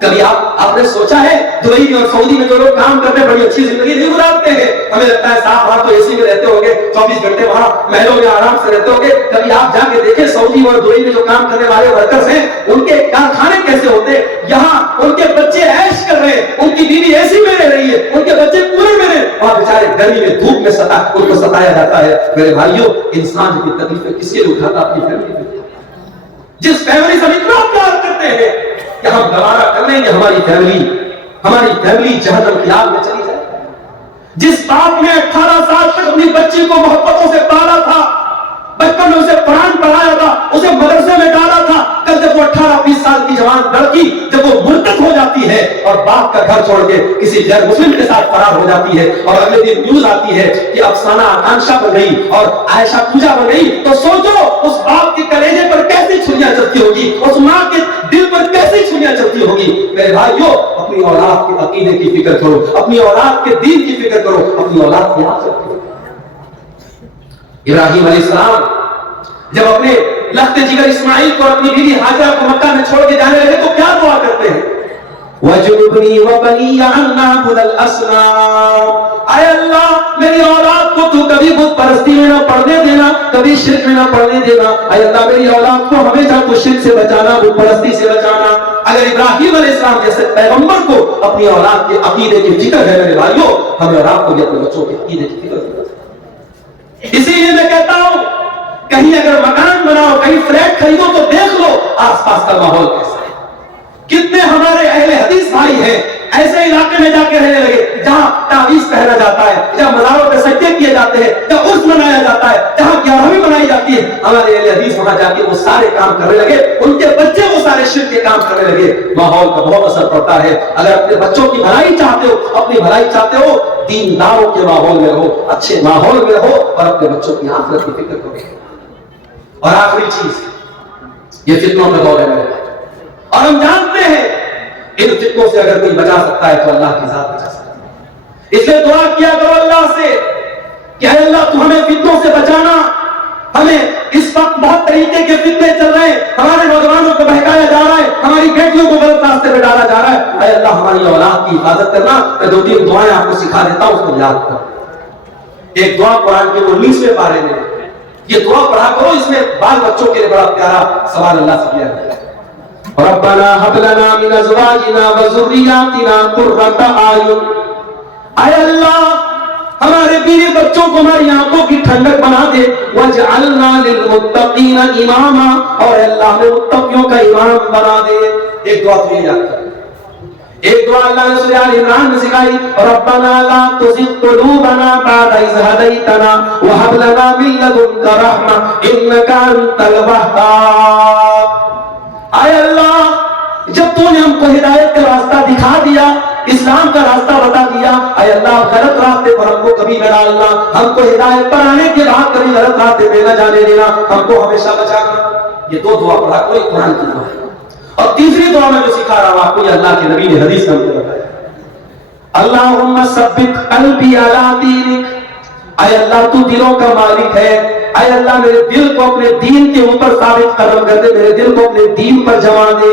کبھی آپ نے سوچا ہے دبئی اور سعودی میں جو لوگ کام کرتے ہیں بڑی اچھی زندگی نہیں گزارتے ہیں، ہمیں لگتا ہے صاحب وہاں تو اے سی میں رہتے ہوگے، 24 گھنٹے وہاں محلوں میں آرام سے رہتے ہوگے۔ کبھی آپ جا کے دیکھیں سعودی اور دبئی میں جو کام کرنے والے ورکرز ہیں، ان کے کارخانے کیسے ہوتے ہیں، یہاں ان کے بچے عیش کر رہے ہیں، ان کی بیوی اے سی میں رہ رہی ہے، ان کے بچے پورے میں رہے، وہاں بیچارے گرمی میں دھوپ میں ان کو ستایا جاتا ہے۔ میرے بھائیوں انسان کی تکلیفیں کس کے لیے اٹھاتا؟ اپنی فیملی میں، جس فیملی سے ہم اتنا پیار کرتے ہیں کہ ہم گوارا کر لیں گے ہماری فیملی جہنم کی آگ میں چلی جائے۔ جس باپ نے 18 سال تک اپنی بچی کو محبتوں سے پالا تھا، بچپن میں اسے قرآن پڑھایا تھا، اسے مدرسے میں ڈالا تھا، کل جب وہ 18-20 سال کی جوان لڑکی جب وہ مرتد ہو جاتی ہے اور باپ کا گھر چھوڑ کے کسی غیر مسلم کے ساتھ فرار ہو جاتی ہے، اور اگلے دن نیوز آتی ہے کہ افسانہ آکانشا بن گئی اور عائشہ پوجا بن گئی، تو سوچو اس باپ کے کلیجے پر کیسی چھریاں چلتی ہوگی، اس ماں کے دل پر کیسی چھریاں چلتی ہوگی۔ میرے بھائیوں اپنی اولاد کے عقیدے کی فکر کرو، اپنی اولاد کے دین کی فکر کرو، اپنی اولاد کی آخرت کی فکر کرو۔ ابراہیم علیہ السلام جب اپنے لخت جگر اسماعیل کو، اپنی بیوی ہاجرہ کو مکہ میں چھوڑ کے جانے لگے تو کیا دعا کرتے ہیں؟ وَجُنُبْنِي وَبَنِيَّ أَن نَّعْبُدَ الْأَصْنَامَ، اے اللہ میری اولاد کو تو کبھی بت پرستی میں نہ پڑھنے دینا، کبھی شرک میں نہ پڑھنے دینا، اے اللہ میری اولاد کو ہمیشہ تو شرک سے بچانا، بت پرستی سے بچانا۔ اگر ابراہیم علیہ السلام جیسے پیغمبر کو اپنی اولاد کے عقیدے کی فکر ہے میرے بھائیوں، ہمیں اور آپ کو بھی اپنے بچوں کے عقیدے کی فکر ہے۔ اسی لیے میں کہتا ہوں کہیں اگر مکان بناؤ، کہیں فلیٹ خریدو تو دیکھ لو آس پاس کا ماحول کیسا ہے۔ کتنے ہمارے اہل حدیث بھائی ہیں ایسے علاقے میں جا کے رہنے لگے جہاں تعویذ پہنا جاتا ہے، جہاں مزاروں پہ سجدے کیے جاتے ہیں، جہاں عرس منایا جاتا ہے، جہاں 11ویں منائی جاتی ہے، ہمارے اہل حدیث وہاں جا کے وہ سارے کام کرنے لگے، ان کے بچے وہ سارے شرک کے کام کرنے لگے۔ ماحول کا بہت اثر پڑتا ہے۔ اگر اپنے بچوں کی بھلائی چاہتے ہو، اپنی بھلائی چاہتے ہو، دینداروں کے ماحول میں رہو، اچھے ماحول میں رہو اور اپنے بچوں کی آخرت کی فکر کرو۔ اور آخری چیز، یہ فتنوں کا دور ہے میرے بھائی، اور ہم جانتے ہیں ان فتنوں سے اگر کوئی بچا سکتا ہے تو اللہ کی ذات بچا سکتا ہے۔ اس لیے دعا کیا کرو اللہ سے کہ اے اللہ تو ہمیں فتنوں سے بچانا۔ ہمیں اس وقت بہت طریقے کے فتنے چل رہے ہیں، ہمارے نوجوانوں کو بہکایا جا رہا ہے، ہماری بیٹیوں کو غلط راستے میں ڈالا جا رہا ہے۔ اے اللہ ہماری اولاد کی حفاظت کرنا۔ میں 2-3 دعائیں آپ کو سکھا دیتا ہوں، اس کو یاد کرو۔ ایک دعا قرآن کے 19ویں پارے میں، یہ دعا پڑھا کرو، اس میں بال بچوں کے لیے بڑا پیارا سوال اللہ سے کیا ہے۔ ربنا هب لنا من ازواجنا وذرياتنا قرة اعين، اے اللہ ہمارے بیوی بچوں کو ہماری آنکھوں کی ٹھنڈک بنا دے، واجعلنا للمتقین اماما، اور اللہ ہمیں متقیوں کا امام بنا دے۔ ایک دعا تو یہ یاد کر، ایک دعا اللہ نے سورہ آل عمران میں سکھائی، ربنا لا تزغ قلوبنا بعد إذ هديتنا وهب لنا من لدنك رحمة إنك أنت الوهاب۔ اے اللہ جب تو نے ہم کو ہدایت کا راستہ دکھا دیا، اسلام کا راستہ بتا دیا، اے اللہ غلط راستے پر ہم کو کبھی نہ ڈالنا، ہم کو ہدایت پر آنے کے بعد کبھی غلط راستے پہ نہ جانے دینا، ہم کو ہمیشہ بچانا۔ یہ 2 دعا پڑھا کوئی قرآن کی دعا ہے۔ اور تیسری دعا میں جو سکھا رہا ہوں آپ کو، یہ اللہ کے نبی نے حدیث میں بتایا، اللہم ثبت قلبی علی دینک، اے اللہ تو دلوں کا مالک ہے، اے اللہ میرے دل کو اپنے دین کے اوپر ثابت قدم کر دے، میرے دل کو اپنے دین پر جما دے۔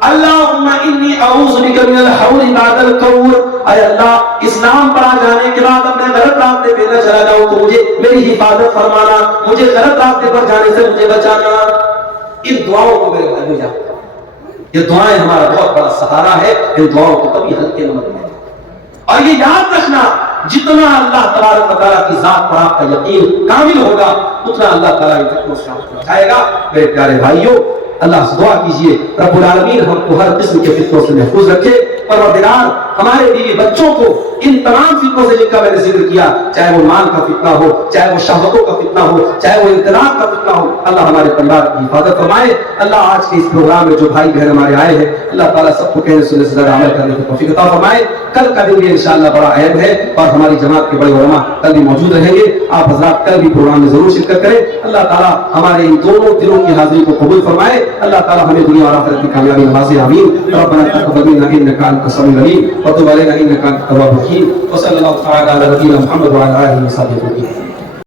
اللہم انی اعوذ بک من الحول بعد القول، اے اللہ اسلام پر آ جانے کے بعد اپنے غلط راستے پہ نہ چلا جاؤں تو مجھے میری حفاظت فرمانا، مجھے غلط راستے پر جانے سے مجھے بچانا۔ ان دعاؤں کو میرے بھائیو یاد کرو، یہ دعائیں ہمارا بہت بڑا سہارا ہے، ان دعاؤں کو کبھی ہلکے نہ مت لینا۔ اور یہ یاد رکھنا جتنا اللہ تبارک و تعالیٰ کی ذات پر آپ کا یقین کامل ہوگا اتنا اللہ تعالیٰ ان فتنوں سے آپ کو بچائے گا۔ میرے پیارے بھائیوں اللہ سے دعا کیجئے رب العالمین ہم کو ہر قسم کے فتنوں سے محفوظ رکھے، پروردگار ہمارے بیوی بچوں کو ان تمام فتنوں سے جن کا میں نے ذکر کیا، چاہے وہ مال کا فتنہ ہو، چاہے وہ شہوتوں کا فتنہ ہو، چاہے وہ انقلاب کا فتنہ ہو، اللہ ہمارے پریوار کی حفاظت فرمائے۔ اللہ آج کے اس پروگرام میں جو بھائی بہن ہمارے آئے ہیں اللہ تعالیٰ سب کو کہنے سننے سے زیادہ عمل کرنے کی توفیق عطا فرمائے۔ کل کا دن بھی انشاءاللہ بڑا اہم ہے اور ہماری جماعت کے بڑے علماء کل بھی موجود رہیں گے، آپ حضرات کل بھی پروگرام میں ضرور شرکت کریں۔ اللہ تعالیٰ ہمارے ان دونوں دنوں کی حاضری کو قبول فرمائے، اللہ تعالیٰ ہمیں دنیا اور آخرت کی کامیابی نوازے، آمین۔ ربنا تقبل منا انك انت السميع العليم وتب علينا انك انت التواب الرحيم، وصلى الله تعالى على نبينا محمد وعلى اله وصحبه اجمعين۔